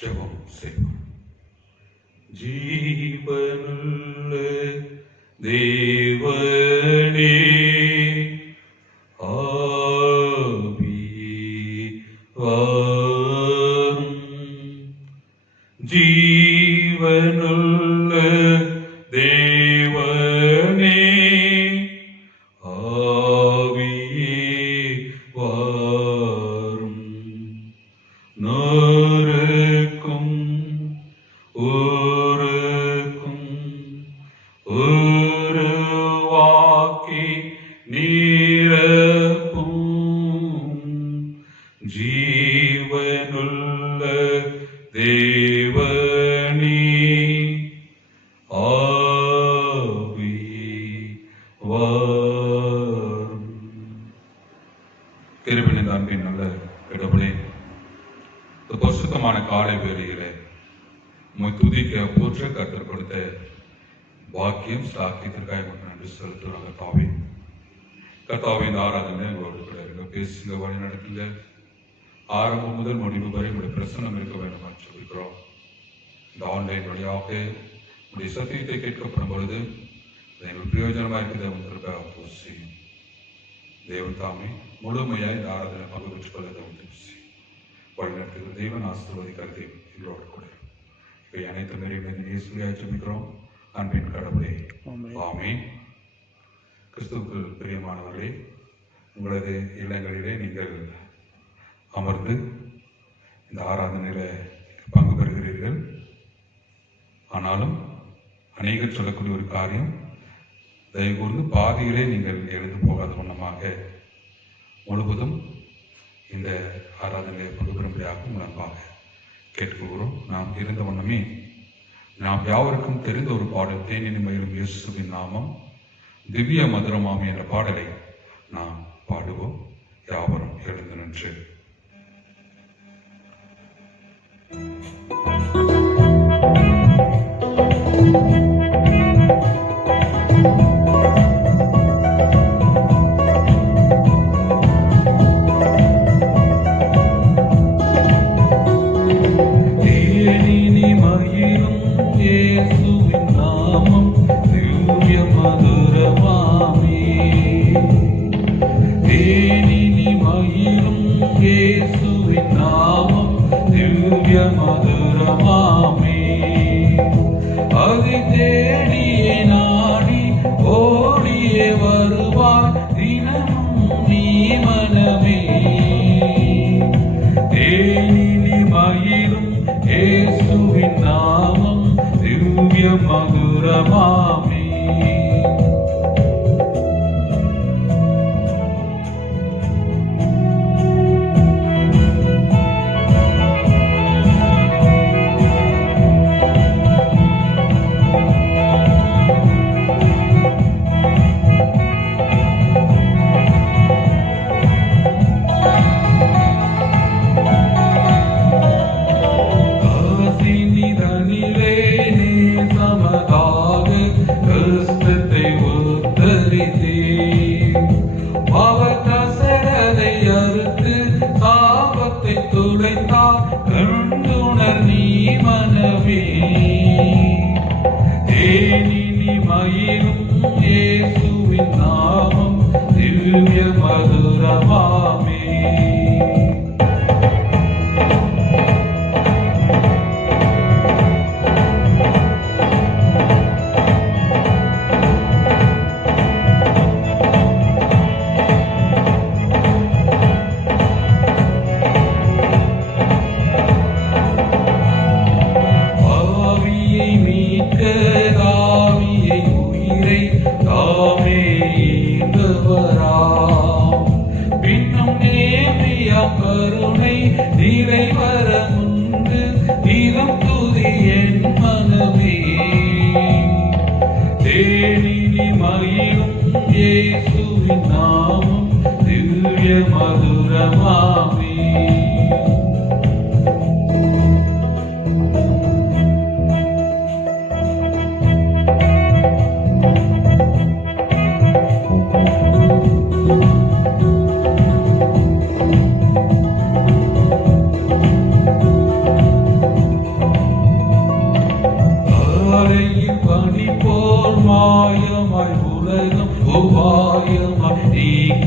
ஜெபம் செய்வோம். ஜீவனுள்ள தேவனே, ஜீவனுள்ள தேவனே, ஆவியே வாரும். நோருக்கும் ஊருக்கும் உருவாக்கி நீரப்பும் ஜீவனுள்ள தேவனே, ஆவி வாரும். கிருபையின் அன்பின் நல்ல கடவுளே, இந்த பரிசுத்தமான காலை வேளையிலே உம்மை துதிக்க போற்ற கர்த்தர் கொடுத்த பாக்கியம் சாக்கியத்திற்காக நன்றி செலுத்துகிறோம். கர்த்தாவே, இந்த ஆராதனை எங்களோடு கூட இருக்க, பேசுங்க, வழி நடத்துங்க. ஆரம்பம் முதல் முடிவு வரை உங்களுடைய பிரசன்னம் இருக்க வேண்டும் என்று சொல்லிக்கிறோம். இந்த ஆன்லைன் வழியாக உங்களுடைய சத்தியத்தை கேட்கப்படும் பொழுது எங்களுக்கு பிரயோஜனமாக இருக்கிறத உங்களுக்காக செய்யும். தேவன் தாமே முழுமையாக இந்த ஆராதனை பங்கு பெற்றுக் கொள்ள உதவி செய்யும். வழிநடத்துகிற தேவன் ஆசீர்வதிக்கிற தேவன் எங்களோடு கூட இவை அனைத்து நிறைவேற்றி இயேசுவியாக ஜெபிக்கிறோம். அன்பின் கடவுளே, ஆமென். கிறிஸ்துவுக்குள் பிரியமானவர்களே, உங்களது இல்லங்களிலே நீங்கள் அமர்ந்து இந்த ஆராதனையில பங்கு பெறுகிறீர்கள். ஆனாலும் அநேகர் சொல்லக்கூடிய ஒரு காரியம், தயவுகூர்ந்து பாதியிலே நீங்கள் எழுந்து போகாத வண்ணமாக முழுவதும் இந்த ஆராதனையை பங்கு பெறும்படியாக முன்பாக கேட்டுக்கொள்கிறோம். நாம் இருந்த வண்ணமே நாம் யாவருக்கும் தெரிந்த ஒரு பாடல், தேனின் மயிலும் இயேசுவின் நாமம் திவ்ய மதுரமாமி என்ற பாடலை நாம் பாடுவோம். யாவரும் எழுந்து நின்று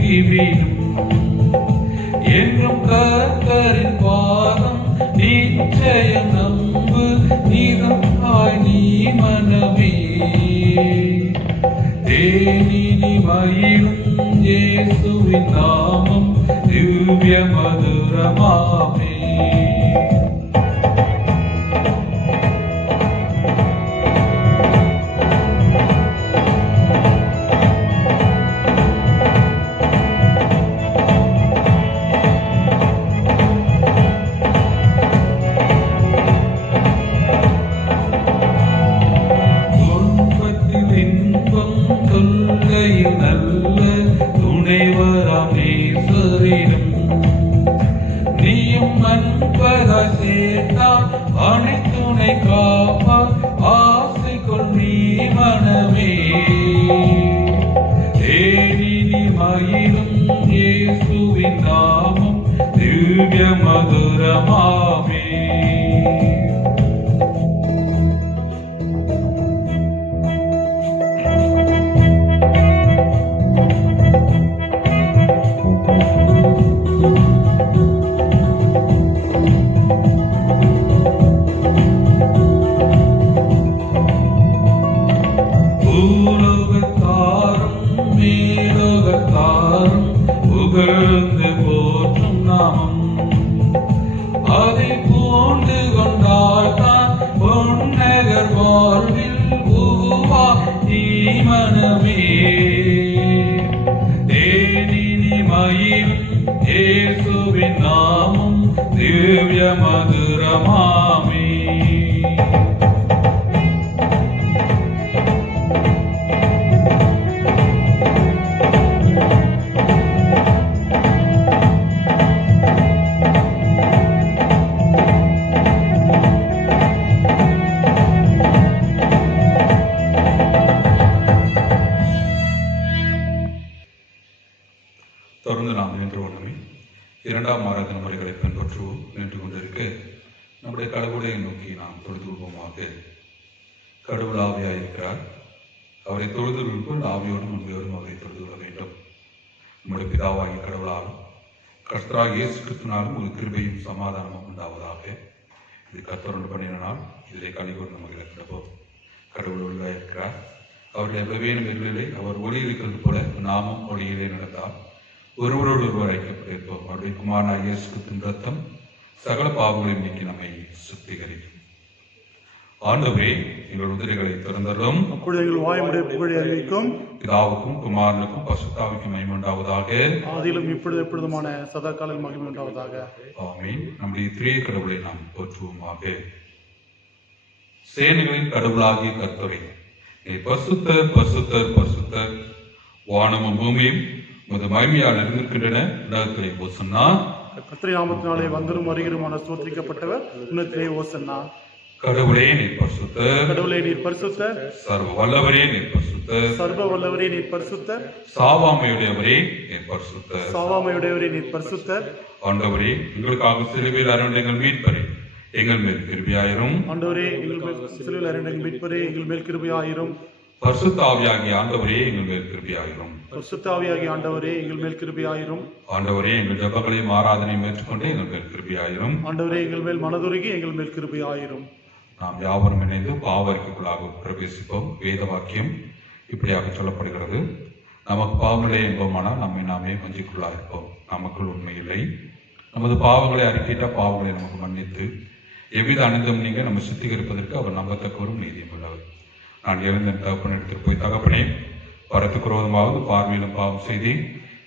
கைவிடும் என்றும் கர்த்தரின் பாதம் நிச்சயம் நம்பு நீதமாய் நீ மனமே தேனினி மயிலும் இயேசுவின் நாமம் திவ்ய மதுரமாமே நல்ல துணைவராம் நேசரிடம் நீயும் நண்பராய் சேர்த்தால் அனைத்துணை காப்பார் ஆசை கொள் நீ மனமே தேனினி மயிலும் இயேசுவின் நாமம் திவ்ய மதுரமாமே புகழ்ந்து போற்றும் நாமம் அதை பூண்டு கொண்டால்தான் பொன்னகர் வாழ்வில் உருவா நீ மனமே தேனினி மயிலும் இயேசுவின் நாமம் திவ்ய மதுரமாமே தொடர்ந்து நாம் நின்று கொண்டோமே இரண்டாம் ஆராதனை முறைகளை பின்பற்றுவோம். நின்று கொண்டிருக்க நம்முடைய கடவுளை நோக்கி நாம் தொழுதுவோமாக. கடவுள் ஆவியாயிருக்கிறார். அவரை தொழுதுள்ள ஆவியோடும் உண்மையோடும் அவரை தொழுது கொள்ள வேண்டும். நம்முடைய பிதாவாகிய கடவுளாலும் கர்த்தராகிய இயேசு கிறிஸ்துவினாலும் ஒரு கிருபையும் சமாதானமும் உண்டாவதாக. இது கர்த்தரோடு பண்ணின நாள். இதிலே கலிகூர் நமக்கு கிடப்போம். கடவுள் ஒளியாக இருக்கிறார். அவருடைய வெவ்வேறு இருளிலே அவர் ஒளி இருக்கிறது போல நாமும் ஒளியிலே நடந்தால் ஒருவரோடு ஒருவர் ஐக்கியப்பட்டிருப்போம். அவருடைய குமாரனாகிய இயேசு கிறிஸ்துவின் ரத்தம் சகல பாவங்களையும் நீக்கி நம்மை சுத்திகரிக்கும். ஆண்டவரே, எங்கள் உதிரைகளை திறந்தரும். அப்பொழுது எங்கள் வாய்முறை புகழை அறிவிக்கும். பிதாவுக்கும் குமாரனுக்கும் பரிசுத்தாவிக்கும் மகிமை உண்டாவதாக. ஆதியிலும் இப்பொழுது எப்பொழுதுமான சதா காலம் மகிமை உண்டாவதாக. ஆமென். நம்முடைய திரிய கடவுளை நாம் போற்றுவோமாக. சேனைகளின் கடவுளாகிய கர்த்தரே, நீ பரிசுத்தர் பரிசுத்தர் பரிசுத்தர். வானமும் பூமியும் உமது மகிமையால் இருந்திருக்கின்றன. உலகத்திலே ஓசன்னா. கர்த்தருடைய நாமத்தினாலே வந்தரும் வருகிறமான ஸ்தோத்திரிக்கப்பட்டவர் உன்னதத்திலே ஓசன்னா. கடவுளே நீர் பரிசுத்தர். கடவுளே நீர் பரிசுத்தர். சர்வ வல்லவரே நீர் பரிசுத்தர். சர்வ வல்லவரே நீர் பரிசுத்தர். சாவாமையுடையவரே நீர் பரிசுத்தர். சாவாமையுடையவரே நீர் பரிசுத்தர். ஆண்டவரே, எங்களுக்காக சிலுவையில் அறைந்த எங்கள் மீட்பரே, எங்கள் மேல் கிருபையாயிரும். ஆண்டவரே, எங்கள் மேல் சிலுவையில் அறைந்த எங்கள் மீட்பரே, எங்கள் மேல் கிருபையாயிரும். பரிசுத்த ஆவியாகிய ஆண்டவரே, எங்கள் மேல் கிருபையாயிரும். பரிசுத்த ஆவியாகிய ஆண்டவரே, எங்கள் மேல் கிருபையாயிரும். ஆண்டவரே, எங்கள் ஜெபங்களையும் ஆராதனையும் ஏற்றுக்கொண்டு எங்கள் மேல் கிருபையாயிரும். ஆண்டவரே, எங்கள் மேல் மனதுருகி எங்கள் மேல் கிருபையாயிரும். நாம் யாவரும் இணைந்து பாவரிக்குள்ளாக பிரவேசிப்போம். வேத வாக்கியம் இப்படியாக சொல்லப்படுகிறது. நமக்கு பாவங்களே என்போமானால் நம்மை நாமே வஞ்சிக்குள்ளாக இருப்போம். நமக்குள் உண்மை இல்லை. நமது பாவங்களை அறிக்கையிட்ட பாவங்களை நமக்கு மன்னித்து எவ்வித அனந்தம் நீங்க நம்ம சுத்திகரிப்பதற்கு அவர் நம்பத்தக்கவரும் நீதியும் உள்ளவர். நான் எழுந்த தகப்பன் எடுத்துட்டு போய், தகப்பனே, வரத்துக்கு விரோதமாவது பார்வையிலும் பாவம் செய்தி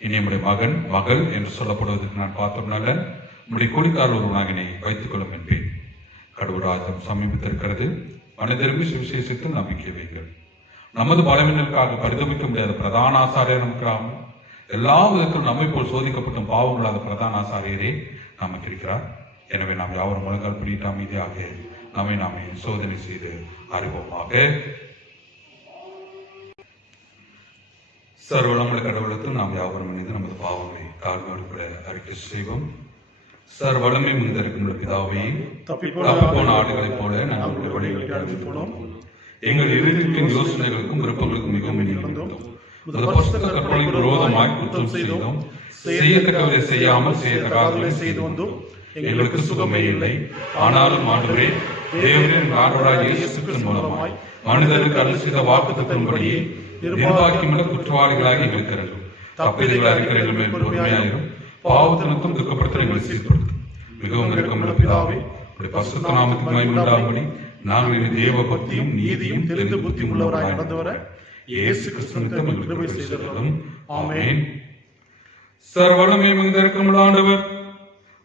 இனி நம்முடைய மகன் மகள் என்று சொல்லப்படுவதற்கு நான் பார்த்தோம்னால நம்முடைய கூலிக்காரர் ஒரு மகனை வைத்துக் கொள்ளும் என்பேன். கடவுள் ராஜ்யம் சமீபித்திருக்கிறது. மனிதருக்கு சுவிசேஷத்தில் நம்பிக்கை வைங்கள். நமது பலவீனங்களுக்காக பரிதமிக்க முடியாத பிரதான ஆசாரியர் நமக்கு எல்லா விதத்திலும் நம்மை போல் சோதிக்கப்பட்டும் பாவம் இல்லாத பிரதான ஆசாரியரே நமக்கு இருக்கிறார். எனவே நாம் யாவரும் முழங்கால் பிடித்து அமைதியாக நம்மை நாமே சோதனை செய்து அறிவோமாக. சர்வளமுள்ள கடவுளுக்கு நாம் யாவரும் இணைந்து நமது பாவங்களை தாழ்மையோடு கூட அறிக்கை செய்வோம். சர்வளமை முன்னிருக்கும் பிதாவை, தப்பிப்போன ஆடுகளைப் போல நாங்கள் வழிகளுக்கு அழைத்து போனோம். எங்கள் இருட்டின் யோசனைகளுக்கும் விருப்பங்களுக்கும் மிகவும் இணைந்தோம். பரிசுத்த கற்பனைக்கு விரோதமாய் குற்றம் செய்தோம். செய்யத்தக்கவரை செய்யாமல் செய்யத்தகாதவரை செய்து வந்தோம். எங்களுக்கு சுகமே இல்லை. ஆனாலும் ஆண்டவரே, தேவனின் ஆண்டவராகிய இயேசு கிறிஸ்து மூலமாய் மனிதருக்கு அருள் செய்த வாக்குத்தத்தத்தின்படியே நிர்வாகியுள்ள குற்றவாளிகளாக இருக்கிறது. தப்பிதங்களாக இருக்கிற எங்கள் மேல் பொறுமையாயிரும். பாவத்தினத்தும் துக்கப்படுத்த எங்களை சீர்படுத்தும். மிகவும் இரக்கமுள்ள பிதாவே, பரிசுத்த நாமத்துக்கு மகிமை உண்டாகும்படி நாங்கள் எங்கள் தேவ பக்தியும் நீதியும் தெரிந்து புத்தி உள்ளவராய் நடந்து வர இயேசு கிறிஸ்துவின் கிருபை செய்தருளும். ஆமென். சர்வவல்லமை மிகுந்த இரக்கமுள்ள ஆண்டவர்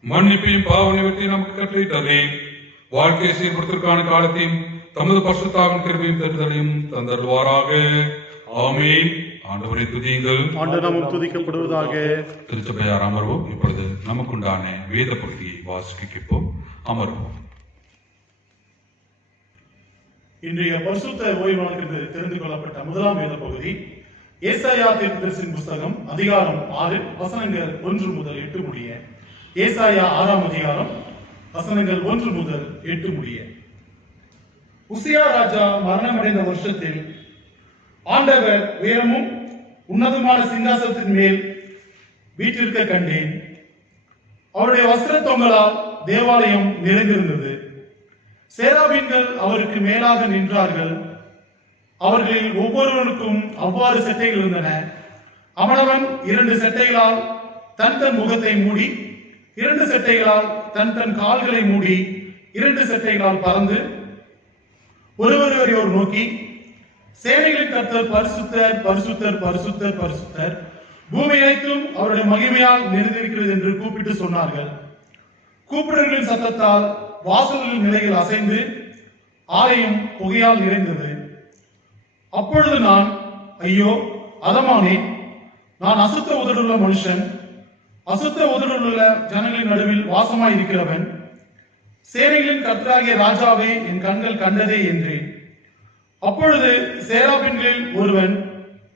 மன்னிப்பையும் பாவ நிவர்த்தியும் நமக்கு கட்டளையிட்டாரே. வாழ்க்கையை சீர்படுத்துவதற்கான காலத்தையும் தமது பரிசுத்தாவின் கிருபையும் தருதலையும் தந்தருள்வாராக. ஆமென். ஆண்டவரை துதியுங்கள். ஆண்டவர் நாமம் துதிக்கப்படுவதாக. திருச்சபையார் அமர்வோம். இப்பொழுது நமக்குண்டான வேத பகுதியை வாசிக்க கேட்போம். அமர்வோம். இன்றைய பரிசுத்த ஓய்வு நாளுக்கு தெரிந்து கொள்ளப்பட்ட முதலாம் வேத பகுதி ஏசாயா தீர்க்கதரிசியின் புஸ்தகம் அதிகாரம் 6 வசனங்கள் 1 முதல் 8 முடிய. ஏசாயா 6ஆம் அதிகாரம் வசனங்கள் 1 முதல் 8 முடிய. உசியா ராஜா மரணமடைந்த வருஷத்தில் ஆண்டவர் உயரமும் உன்னதமான சிங்காசனத்தின் மேல் வீற்றிருக்க கண்டேன். அவருடைய வஸ்திர தொங்கலால் தேவாலயம் நிறைந்திருந்தது. சேராபீன்கள் அவருக்கு மேலாக நின்றார்கள். அவர்களில் ஒவ்வொருவருக்கும் அவ்வாறு செட்டைகள் இருந்தன. அவனவன் 2 செட்டைகளால் தன் தன் முகத்தை மூடி, 2 செட்டைகளால் தன் தன் கால்களை மூடி, 2 செட்டைகளால் பறந்து ஒருவரையொருவர் நோக்கி, சேனைகளின் கர்த்தர் பரிசுத்தர், பரிசுத்தர், பரிசுத்தர், பரிசுத்தர், பூமி அனைத்தும் அவருடைய மகிமையால் நிறைந்திருக்கிறது என்று கூப்பிட்டு சொன்னார்கள். கூப்பிடுகளின் சத்தத்தால் வாசல்களின் நிலைகள் அசைந்து ஆலயம் புகையால் நிறைந்தது. அப்பொழுது நான், ஐயோ அதமானே, நான் அசுத்த உதடுள்ள மனுஷன், அசுத்த உதடுள்ள ஜனங்களின் நடுவில் வாசமாய் இருக்கிறவன். சேனைகளின் கர்த்தராகிய ராஜாவே, என் கண்கள் கண்டதே என்றேன். அப்பொழுது சேராபீன்களில் ஒருவன்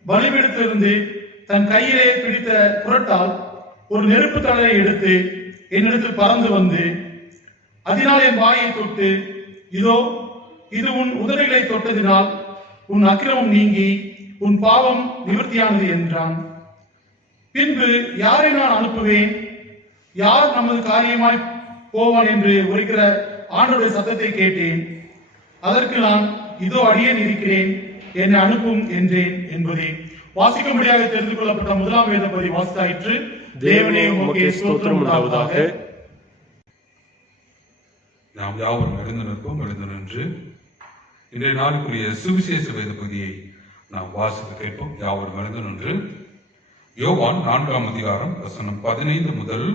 பலிபீடத்திலிருந்து தன் கையிலே பிடித்த குரட்டால் ஒரு நெருப்பு தழலை எடுத்து என்னிடத்தில் பறந்து வந்து, அதனால் என் வாயை தொட்டு, இதோ இது உன் உதடுகளை தொட்டதினால் உன் அக்கிரமம் நீங்கி உன் பாவம் நிவர்த்தியானது என்றான். பின்பு யாரை நான் அனுப்புவேன்? யார் நமது காரியமாய் போவான் என்று உரைக்கிற ஆண்டவருடைய சத்தத்தை கேட்டேன். அதற்கு நான், இதோ அடியேன் இருக்கிறேன், என்னை அனுப்பும் என்றேன் என்பதே. வாசிக்க முடியாத தெரிந்து கொள்ளப்பட்ட முதலாம் வேத பகுதி வாசித்தாயிற்று. தேவனே உமக்கு ஸ்தோத்திரம் உண்டாவதாக. நாம் யாவரும் எழுந்து நிற்போம். எழுந்து நின்று இன்றைய நாளுக்குரிய சுவிசேஷ வேத பகுதியை நாம் வாசித்து கேட்போம். யாவரும் எழுந்து நின்று யோவான் 4ஆம் அதிகாரம் வசனம் 15 முதல்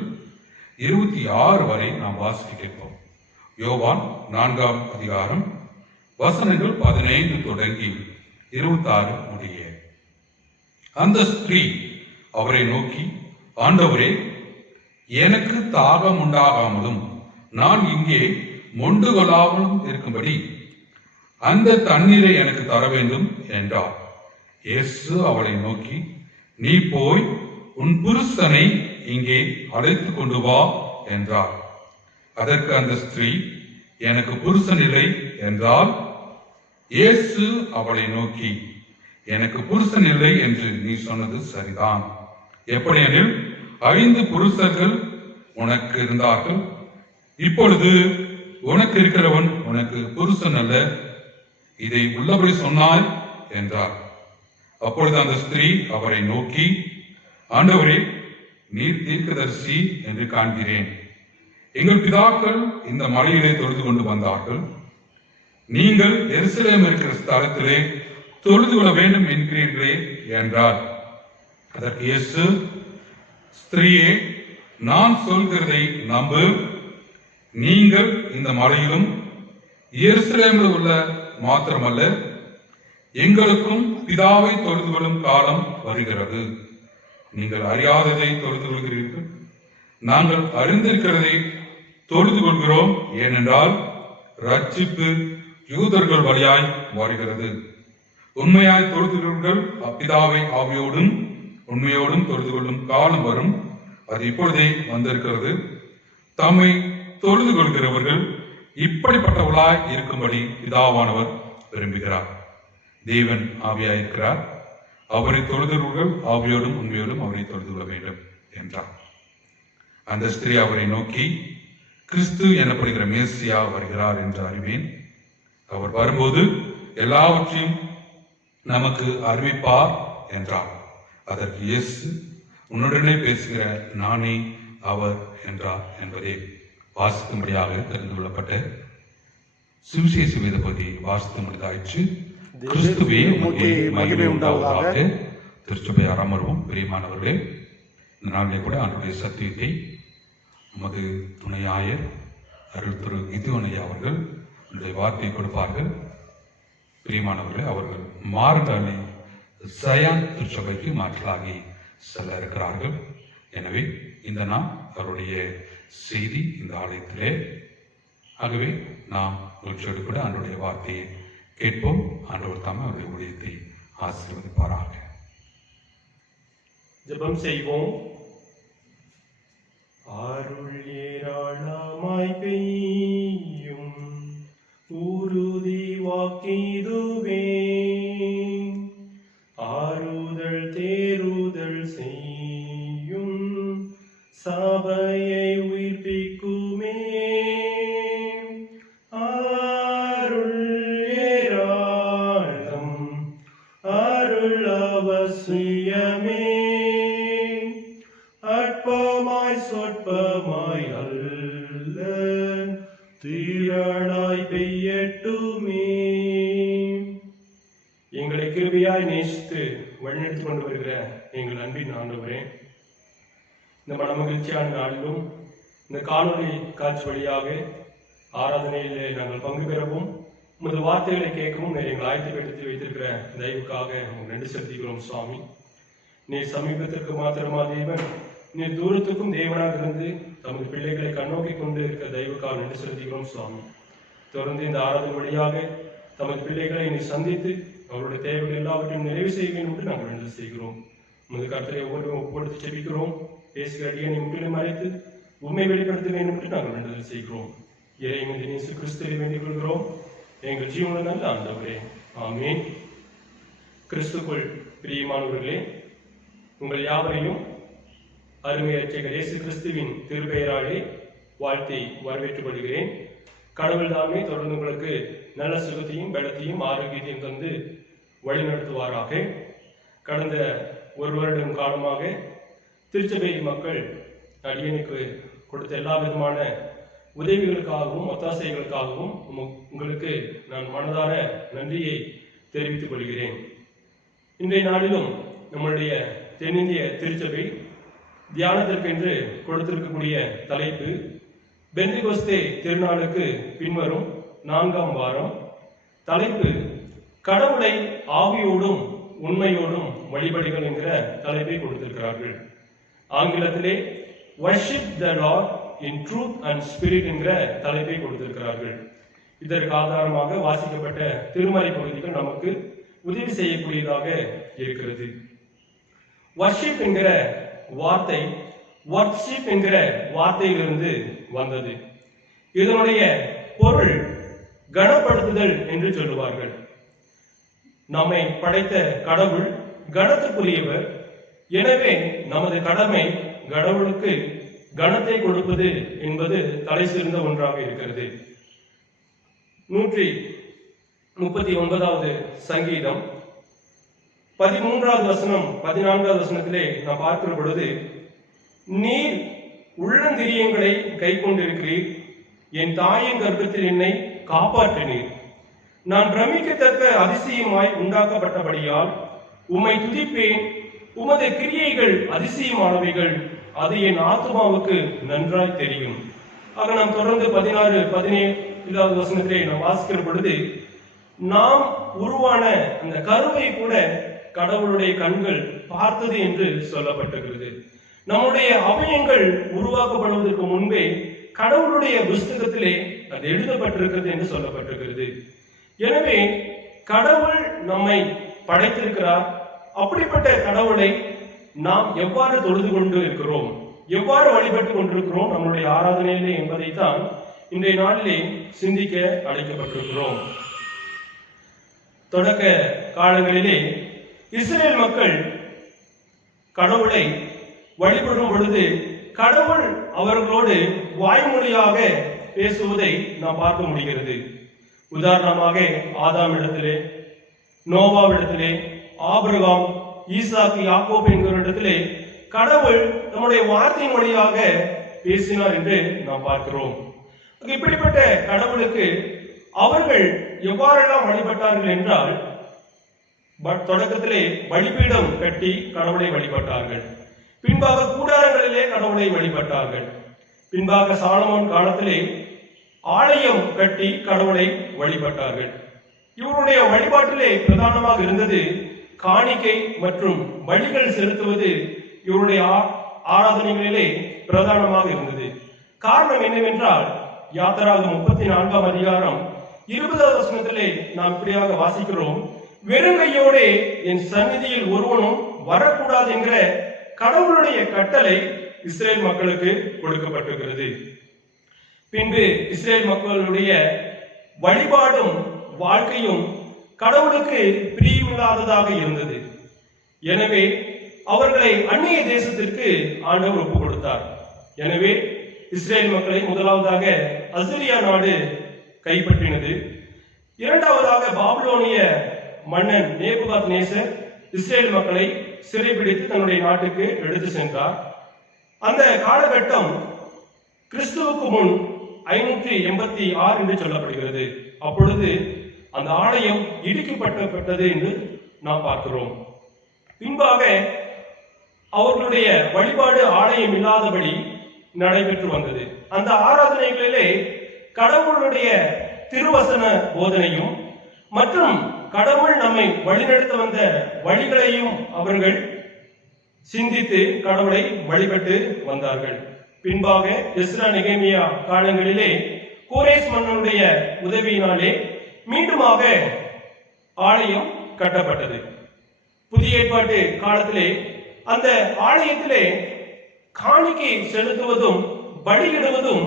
26 வரை நாம் வாசித்து கேட்போம். யோவான் 4ஆம் அதிகாரம் வசனங்கள் 15 தொடங்கி 26 முடிய. அந்த ஸ்திரீ அவரை நோக்கி, ஆண்டவரே, எனக்கு தாகம் உண்டாகாமலும் நான் இங்கே மொண்டுகளாமலும் இருக்கும்படி அந்த தண்ணீரை எனக்கு தர வேண்டும் என்றார். இயேசு அவளை நோக்கி, நீ போய் உன் புருஷனை இங்கே அழைத்து கொண்டு வா என்றார். அதற்கு அந்த ஸ்திரீ, எனக்கு புருஷன் இல்லை என்றால். இயேசு அவளை நோக்கி, எனக்கு புருஷன் இல்லை என்று நீ சொன்னது சரிதான். எப்படியெனில் 5 புருஷர்கள் உனக்கு இருந்தார்கள், இப்பொழுது உனக்கு இருக்கிறவன் உனக்கு புருஷன் அல்ல, இதை உள்ளபடி சொன்னாய் என்றார். அப்பொழுது அந்த ஸ்திரீ அவரை நோக்கி, ஆண்டவரே, நீர் தீர்க்கதரிசி என்று காண்கிறேன். எங்கள் பிதாக்கள் இந்த மலையிலே தொழுது கொண்டு வந்தார்கள், நீங்கள் எருசலேம் இருக்கிற ஸ்தலத்திலே தொழுது கொள்ள வேண்டும் என்கிறீர்களே என்றார். அதற்கு இயேசு, ஸ்திரீயே, நான் சொல்கிறதை நம்பு. நீங்கள் இந்த மலையிலும் எருசலேமில் உள்ள மாத்திரமல்ல, எங்களுக்கும் பிதாவை தொழுது கொள்ளும் காலம் வருகிறது. நீங்கள் அறியாததை தொழுது கொள்கிறீர்கள், நாங்கள் அறிந்திருக்கிறதை தொழுது கொள்கிறோம். ஏனென்றால் ரட்சிப்பு யூதர்கள் வழியாய் வருகிறது. உண்மையாய் தொழுதுகிறவர்கள் அப்பிதாவை ஆவியோடும் உண்மையோடும் தொழுது கொள்ளும் காலம் வரும், அது இப்பொழுதே வந்திருக்கிறது. தம்மை தொழுது கொள்கிறவர்கள் இப்படிப்பட்டவர்களாய் இருக்கும்படி பிதாவானவர் விரும்புகிறார். தேவன் ஆவியாயிருக்கிறார். அவரை தொழுதுகள் ஆவியோடும் உண்மையோடும் அவரை தொழுது கொள்ள வேண்டும் என்றார். அந்த ஸ்திரீ அவரை நோக்கி, கிறிஸ்து எனப்படுகிற மேசியா வருகிறார் என்று அறிவேன். அவர் வரும்போது எல்லாவற்றையும் நமக்கு அறிவிப்பார் என்றார். அதற்கு இயேசு, உன்னுடனே பேசுகிற நானே அவர் என்றார் என்பதை வாசிக்கும்படியாக தெரிந்து கொள்ளப்பட்ட சுவிசேஷ வேத பகுதி வாசித்து முடிந்தாயிற்று. கிறிஸ்துவே உமக்கு மகிமை உண்டாவதாக. திருச்சபை அமர்வும். பிரியமானவர்களே, இந்த நாளிலே கூட ஆண்டவருடைய சத்தியத்தை நமது துணையாயர் அருள் திரு கிதியோன் அவர்கள் வார்த்தை கொடுப்பார்கள். பிரியமானவர்களே, அவர்கள் மார்கழி சயான் திருச்சபைக்கு மாற்றலாகி செல்ல இருக்கிறார்கள். எனவே இந்த நாள் அவருடைய செய்தி இந்த ஆலயத்திலே. ஆகவே நாம் உச்சோடு கூட ஆண்டவருடைய வார்த்தையை கேட்போம். ஆண்டவர் தாமே அவருடைய ஊழியத்தை ஆசீர்வதிப்பாராக. ஜெபம் செய்வோம். அருள் ஏராளமாய் பெய்யும் உறுதி வாக்கிதுவே, ஆறுதல் தேறுதல் செய்யும் சபையை உயிர்ப்பிக்குமே. அருள் ஏராளம் அருள் அவசியமே, அற்பமாய் சொற்பமாய் அல்ல தீரனாய் பெய்யட்டுமே. எங்களை கிருபையாய் நேசித்து வழிநடத்தி கொண்டு வருகிற எங்கள் அன்பின் ஆண்டவரே, இந்த மனமகிழ்ச்சியான நாளிலும் இந்த காணொலி காட்சி வழியாக ஆராதனையிலே நாங்கள் பங்கு பெறவும் உமது வார்த்தைகளை கேட்கவும் எங்கள் ஆயத்தப்படுத்தி வைத்திருக்கிற தயவுக்காக நன்றி செலுத்துகிறோம் சுவாமி. நீர் சமீபத்திற்கு மாத்திரமா தேவன், நீர் தூரத்துக்கும் தேவனாக இருந்து தமது பிள்ளைகளை கண்ணோக்கி கொண்டு இருக்க தயவுக்காக நன்றி செலுத்துகிறோம் சுவாமி. தொடர்ந்து இந்த ஆராதனை வழியாக தமது பிள்ளைகளை நீ சந்தித்து அவருடைய தேவைகள் எல்லாவற்றையும் நிறைவு செய்ய வேண்டும் என்று நாங்கள் நன்றி செய்கிறோம். உமது கருத்தை ஒவ்வொருவரும் ஒப்புப்படுத்தி செபிக்கிறோம். பேசுகிற அடியை முற்றிலும் மறைத்து உண்மை வெளிப்படுத்த வேண்டும் என்று நாங்கள் நன்றி செய்கிறோம். இறைவன் இயேசு கிறிஸ்துவை வேண்டிக் கொள்கிறோம் எங்கள் ஜீவன நல்ல ஆண்டவரே, ஆமென். கிறிஸ்துக்குள் பிரியமானவர்களே, உங்கள் யாவரையும் அருமை இரட்சகர் இயேசு கிறிஸ்துவின் திருப்பெயராலே வாழ்த்தி வரவேற்றுக் கொள்கிறேன். கடவுள் தாமே தொடர்ந்து உங்களுக்கு நல்ல சுகத்தையும் பலத்தையும் ஆரோக்கியத்தையும் தந்து வழிநடத்துவாராக. கடந்த ஒரு வருடம் காலமாக திருச்சபை மக்கள் அடியனுக்கு கொடுத்த எல்லா விதமான உதவிகளுக்காகவும் ஒத்தாசைகளுக்காகவும் உங்களுக்கு நான் மனதார நன்றியை தெரிவித்துக் கொள்கிறேன். இன்றைய நாளிலும் நம்முடைய தென்னிந்திய திருச்சபை தியானத்திற்கென்று கொடுத்திருக்கக்கூடிய தலைப்பு பெந்தெகோஸ்தே திருநாளுக்கு பின்வரும் 4ஆம் வாரம். தலைப்பு கடவுளை ஆவியோடும் உண்மையோடும் வழிபடுகள் என்கிற தலைப்பை கொடுத்திருக்கிறார்கள். ஆங்கிலத்திலே worship the Lord in truth and spirit என்கிற தலைப்பை கொடுத்திருக்கிறார்கள். இதற்கு ஆதாரமாக வாசிக்கப்பட்ட திருமறை பகுதிகள் நமக்கு உதவி செய்யக்கூடியதாக இருக்கிறது. வர்ஷிப் என்கிற வார்த்தை வர்ஷிப் என்கிற வார்த்தையிலிருந்து வந்தது. இதனுடைய பொருள் கனப்படுத்துதல் என்று சொல்லுவார்கள். நம்மை படைத்த கடவுள் கனத்துக்குரியவர். எனவே நமது கடமை கடவுளுக்கு கனத்தை கொடுப்பது என்பது தலை சிறந்த ஒன்றாக இருக்கிறது. 139வது சங்கீதம் 13வது வசனம் 14வது வசனத்திலே நாம் பார்க்கிற பொழுது, நீர் உள்ளந்திரியங்களை கை கொண்டிருக்கிறீர், என் தாயின் கர்ப்பத்தில் என்னை காப்பாற்றினீர். நான் பிரமிக்கத்தக்க அதிசயமாய் உண்டாக்கப்பட்டபடியால் உம்மை துதிப்பேன். உமது கிரியைகள் அதிசயமானவைகள், அது என் ஆத்மாவுக்கு நன்றாய் தெரியும். ஆக நாம் தொடர்ந்து 16, 17வது வசனத்திலே நாம் வாசிக்கிற பொழுது, நாம் உருவான அந்த கருவை கூட கடவுளுடைய கண்கள் பார்த்தது என்று சொல்லப்பட்டிருக்கிறது. நம்முடைய அவயங்கள் உருவாக்கப்படுவதற்கு முன்பே கடவுளுடைய புஸ்தகத்திலே அது எழுதப்பட்டிருக்கிறது என்று சொல்லப்பட்டிருக்கிறது. எனவே கடவுள் நம்மை படைத்திருக்கிறார். அப்படிப்பட்ட கடவுளை நாம் எவ்வாறு தொழுது கொண்டு இருக்கிறோம், எவ்வாறு வழிபட்டு கொண்டிருக்கிறோம் நம்முடைய ஆராதனையிலே என்பதைத்தான் இன்றைய நாளிலே சிந்திக்க அழைக்கப்பட்டிருக்கிறோம். தொடக்க காலங்களிலே இஸ்ரேல் மக்கள் கடவுளை வழிபடும் பொழுது கடவுள் அவர்களோடு வாய்மொழியாக பேசுவதை நாம் பார்க்க முடிகிறது. உதாரணமாக ஆதாமிடத்திலே, நோவாவிடத்திலே, ஆபிரகாம், ஈசாக்கு, யாக்கோபு என்கிற இடத்திலே கடவுள் நம்முடைய வார்த்தையின் வழியாக பேசினார் என்று நாம் பார்க்கிறோம். இப்படிப்பட்ட கடவுளுக்கு அவர்கள் எவ்வாறெல்லாம் வழிபட்டார்கள் என்றால், தொடக்கத்திலே பலிபீடம் கட்டி கடவுளை வழிபட்டார்கள். பின்பாக கூடாரங்களிலே கடவுளை வழிபட்டார்கள். பின்பாக சாலமோன் காலத்திலே ஆலயம் கட்டி கடவுளை வழிபட்டார்கள். இவருடைய வழிபாட்டிலே பிரதானமாக இருந்தது காணிக்கை மற்றும் பலிகள் செலுத்துவது. இவருடைய ஆராதனைகளிலே பிரதானமாக இருந்தது. காரணம் என்னவென்றால், யாத்திராகமம் 34ஆம் அதிகாரம் 20வது வசனத்திலே நாம் இப்படியாக வாசிக்கிறோம், வெறுங்கையோடே என் சந்நிதியில் ஒருவனும் வரக்கூடாது என்கிற கடவுளுடைய கட்டளை இஸ்ரேல் மக்களுக்கு கொடுக்கப்பட்டிருக்கிறது. பின்பு இஸ்ரேல் மக்களுடைய வழிபாடும் வாழ்க்கையும் கடவுளுக்கு பிரியமில்லாததாக இருந்தது. எனவே அவர்களை அந்நிய தேசத்திற்கு ஆண்டவர் ஒப்புக் கொடுத்தார். எனவே இஸ்ரேல் மக்களை முதலாவதாக அசிரியா நாடு கைப்பற்றினது. இரண்டாவதாக பாபிலோனிய மன்னன் நேபுகாத்நேசர் இஸ்ரேல் மக்களை சிறைபிடித்து தன்னுடைய நாட்டுக்கு எடுத்து சென்றார். அந்த காலகட்டம் கிறிஸ்துவுக்கு முன் 586 என்று சொல்லப்படுகிறது. அப்பொழுது அந்த ஆலயம் இடிக்கப்பட்டது என்று நாம் பார்க்கிறோம். பின்பாக அவர்களுடைய வழிபாடு ஆலயம் இல்லாதபடி நடைபெற்று வந்தது. அந்த ஆராதனைகளிலே கடவுளுடைய திருவசன போதனையும் மற்றும் கடவுள் நம்மை வழிநடத்த வந்த வழிகளையும் அவர்கள் சிந்தித்து கடவுளை வழிபட்டு வந்தார்கள். பின்பாக எஸ்ரா நெகேமியா காலங்களிலே கோரேஸ் மன்னனுடைய உதவியினாலே மீண்டுமாக ஆலயம் கட்டப்பட்டது. புதிய ஏற்பாட்டு காலத்திலே அந்த ஆலயத்திலே காணிக்கை செலுத்துவதும் பலியிடுவதும்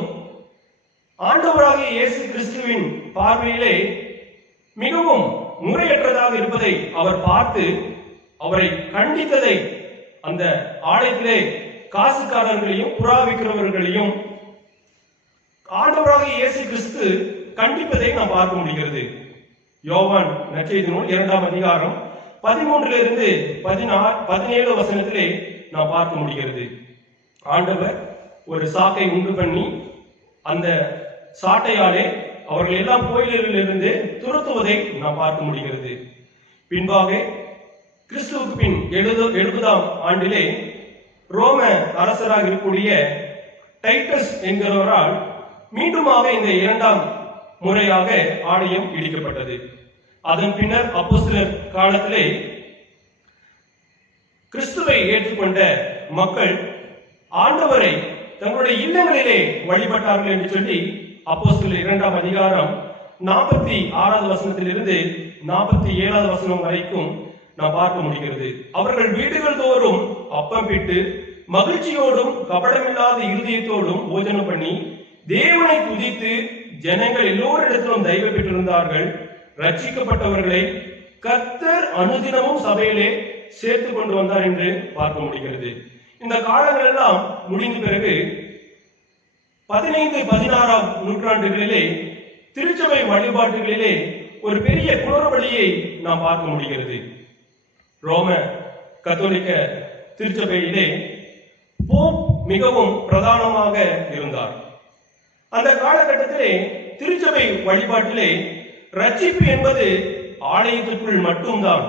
ஆண்டவராகிய இயேசு கிறிஸ்துவின் பார்வையிலே மிகவும் முறையற்றதாக இருப்பதை அவர் பார்த்து அவரை கண்டித்ததை, அந்த ஆலயத்திலே காசுக்காரர்களையும் புறாவிக்கிறவர்களையும் ஆண்டவராகிய இயேசு கிறிஸ்து கண்டிப்பதை நாம் பார்க்க முடிகிறது. யோவான் நற்செய்தி நூல் 2ஆம் அதிகாரம் 13 17 வசனத்திலே நாம் பார்க்க முடிகிறது. ஆண்டவர் ஒரு சாக்கை உண்டு பண்ணி அந்த சாட்டையாலே அவர்கள் எல்லாம் கோயிலிலிருந்து துரத்துவதை நாம் பார்க்க முடிகிறது. பின்பாக கிறிஸ்துவுக்கு பின் 70ஆம் ஆண்டிலே ரோம அரசராக இருக்கக்கூடிய டைட்டஸ் என்கிறவரால் மீண்டுமாக இந்த 2ஆம் முறையாக ஆலயம் இடிக்கப்பட்டது. அதன் பின்னர் அப்போஸ்தலர் காலத்திலே கிறிஸ்துவை ஏற்றுக்கொண்ட மக்கள் ஆண்டவரை தங்களுடைய இல்லங்களிலே வழிபட்டார்கள் என்று சொல்லி அப்போஸ்தலர் 2ஆம் அதிகாரம் 46வது வசனத்திலிருந்து 47வது வசனம் வரைக்கும் நாம் பார்க்க முடிகிறது. அவர்கள் வீடுகள் தோறும் அப்பம் பிட்டு மகிழ்ச்சியோடும் கபடமில்லாத இருதயத்தோடும் போஜனம் பண்ணி தேவனை துதித்து ஜனங்கள் எல்லோரிடத்திலும் தயவு பெற்றிருந்தார்கள். ரட்சிக்கப்பட்டவர்களை கர்த்தர் அனுதினமும் சபையிலே சேர்த்து கொண்டு வந்தார் என்று பார்க்க முடிகிறது. இந்த காலங்கள் எல்லாம் முடிந்த பிறகு 15, 16ஆம் நூற்றாண்டுகளிலே திருச்சபை வழிபாட்டுகளிலே ஒரு பெரிய குளறுபடியை நாம் பார்க்க முடிகிறது. ரோம கத்தோலிக்க திருச்சபையிலே போப் மிகவும் பிரதானமாக இருந்தார். அந்த காலகட்டத்திலே திருச்சபை வழிபாட்டிலே ரட்சிப்பு என்பது ஆலயத்திற்குள் மட்டும்தான்,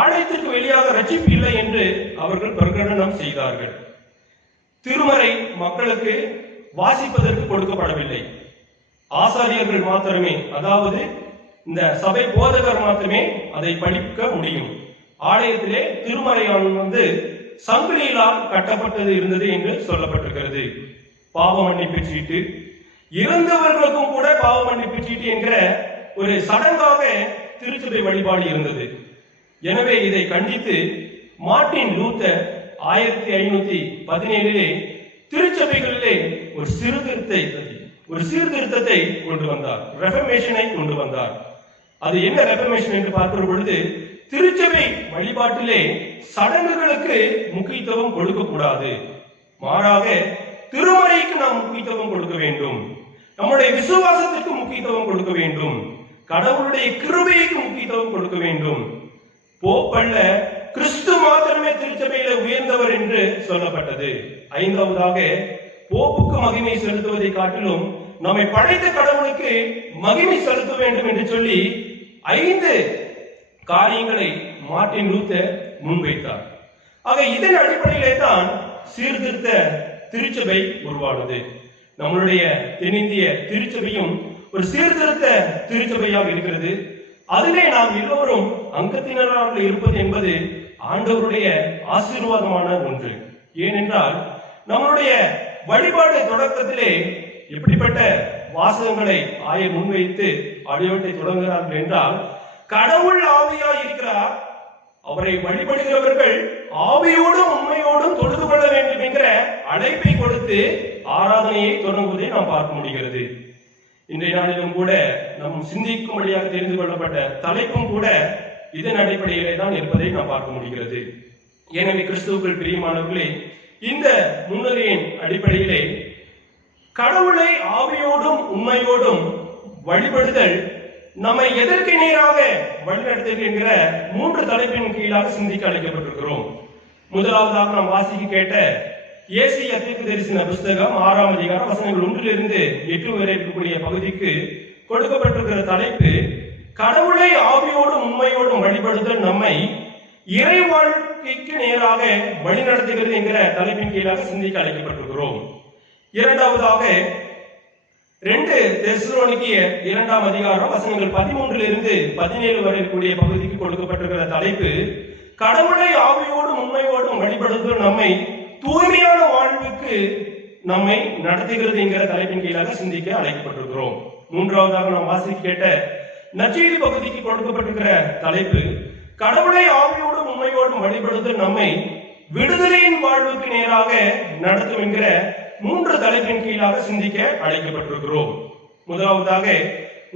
ஆலயத்திற்கு வெளியாக ரட்சிப்பு இல்லை என்று அவர்கள் பிரகடனம் செய்தார்கள். திருமறை மக்களுக்கு வாசிப்பதற்கு கொடுக்கப்படவில்லை. ஆசாரியர்கள் மாத்திரமே, அதாவது இந்த சபை போதகர் மாத்திரமே அதை படிக்க முடியும். ஆலயத்திலே திருமறையானது சங்கிலியிலால் கட்டப்பட்டது இருந்தது என்று சொல்லப்பட்டிருக்கிறது. பாவ மன்னிப்பு சீட்டு, இறந்தவர்களுக்கும் கூட பாவ மன்னிப்பு சீட்டு என்கிற ஒரு சடங்காக திருச்சபை வழிபாடு இருந்தது. எனவே இதை கண்டித்து மார்ட்டின் லூத்தர் 1517 திருச்சபைகளிலே ஒரு சீர்திருத்தத்தை கொண்டு வந்தார். ரெஃபர்மேஷனை கொண்டு வந்தார். அது என்ன ரெஃபர்மேஷன் என்று பார்க்கிற பொழுது, திருச்சபை வழிபாட்டிலே சடங்குகளுக்கு முக்கியத்துவம் கொடுக்க கூடாது. மாறாக திருமறைக்கு நாம் முக்கியத்துவம் கொடுக்க வேண்டும். நம்முடைய விசுவாசத்திற்கு முக்கியத்துவம் கொடுக்க வேண்டும். கடவுளுடைய கிருபைக்கு முக்கியத்துவம் கொடுக்க வேண்டும். போப்பல்ல கிறிஸ்து மாத்திரமே திருச்சபையில உயர்ந்தவர் என்று சொல்லப்பட்டது. ஐந்தாவதாக போப்புக்கு மகிமை செலுத்துவதை காட்டிலும் நம்மை படைத்த கடவுளுக்கு மகிமை செலுத்த வேண்டும் என்று சொல்லி 5 காரியங்களை மார்ட்டின் லூத்தர் முன்வைத்தார். ஆக இதன் அடிப்படையிலே தான் சீர்திருத்த திருச்சபை உருவானது. நம்மளுடைய தென்னிந்திய திருச்சபையும் ஒரு சீர்திருத்த திருச்சபையாக இருக்கிறது. அதிலே நாம் எல்லோரும் அங்கத்தினராக இருப்பது என்பது ஆண்டவருடைய ஆசீர்வாதமான ஒன்று. ஏனென்றால் நம்முடைய வழிபாடு தொடக்கத்திலே எப்படிப்பட்ட வாசகங்களை ஆயர் முன்வைத்து அடியோட்டை தொடங்குகிறார்கள் என்றால், கடவுள் ஆவியாய் இருக்கிறார், அவரை வழிபடுகிறவர்கள் ஆவியோடும் உண்மையோடும் தொழுது கொள்ள வேண்டும் என்கிற அழைப்பை கொடுத்து ஆராதனையை தொடங்குவதை நாம் பார்க்க முடிகிறது. இன்றைய நாளிலும் கூட நம் சிந்திக்கும்படியாக தெரிந்து கொள்ளப்பட்ட தலைப்பும் கூட இதன் அடிப்படையிலே தான் இருப்பதை நாம் பார்க்க முடிகிறது. எனவே கிறிஸ்துவுக்குள் பிரியமானவர்களே, இந்த முன்னுரையின் அடிப்படையிலே கடவுளை ஆவியோடும் உண்மையோடும் வழிபடுதல் நம்மை எதற்கு நேராக வழிநடத்துகின்ற 3 தலைப்பின் கீழாக சிந்திக்க அழைக்கப்பட்டிருக்கிறோம். முதலாவதாக நாம் வாசிக்க கேட்ட ஏசாயா தீர்க்கதரிசன புஸ்தகம் 6ஆம் அதிகாரம் வசனங்கள் 1 to 8 வரை இருக்கக்கூடிய பகுதிக்கு கொடுக்கப்பட்டிருக்கிற தலைப்பு, கடவுளை ஆவியோடும் உண்மையோடும் வழிபடுதல் நம்மை இறை வாழ்க்கைக்கு நேராக வழிநடத்துகிறது என்கிற தலைப்பின் கீழாக சிந்திக்க அழைக்கப்பட்டிருக்கிறோம். இரண்டாவதாக 2 தெசலோனிக்கேயர் 2ஆம் அதிகாரம் வசனங்கள் 13 to 17 வரை இருக்கக்கூடிய பகுதிக்கு கொடுக்கப்பட்டிருக்கிற தலைப்பு, கடவுளை ஆவியோடும் உண்மையோடும் வழிபடுதல் நம்மை தூய்மையான வாழ்வுக்கு நம்மை நடத்துகிறது என்கிற தலைப்பின் கீழாக சிந்திக்க அழைக்கப்பட்டிருக்கிறோம். மூன்றாவதாக நாம் வாசிக்க கேட்ட நற்செய்தி பகுதிக்கு கொடுக்கப்பட்டிருக்கிற தலைப்பு, கடவுளை ஆவியோடும் உண்மையோடும் வழிபடுதல் நம்மை விடுதலையின் வாழ்வுக்கு நேராக நடத்தும் என்கிற 3 தலைப்பின் கீழாக சிந்திக்க அழைக்கப்பட்டிருக்கிறோம். முதலாவதாக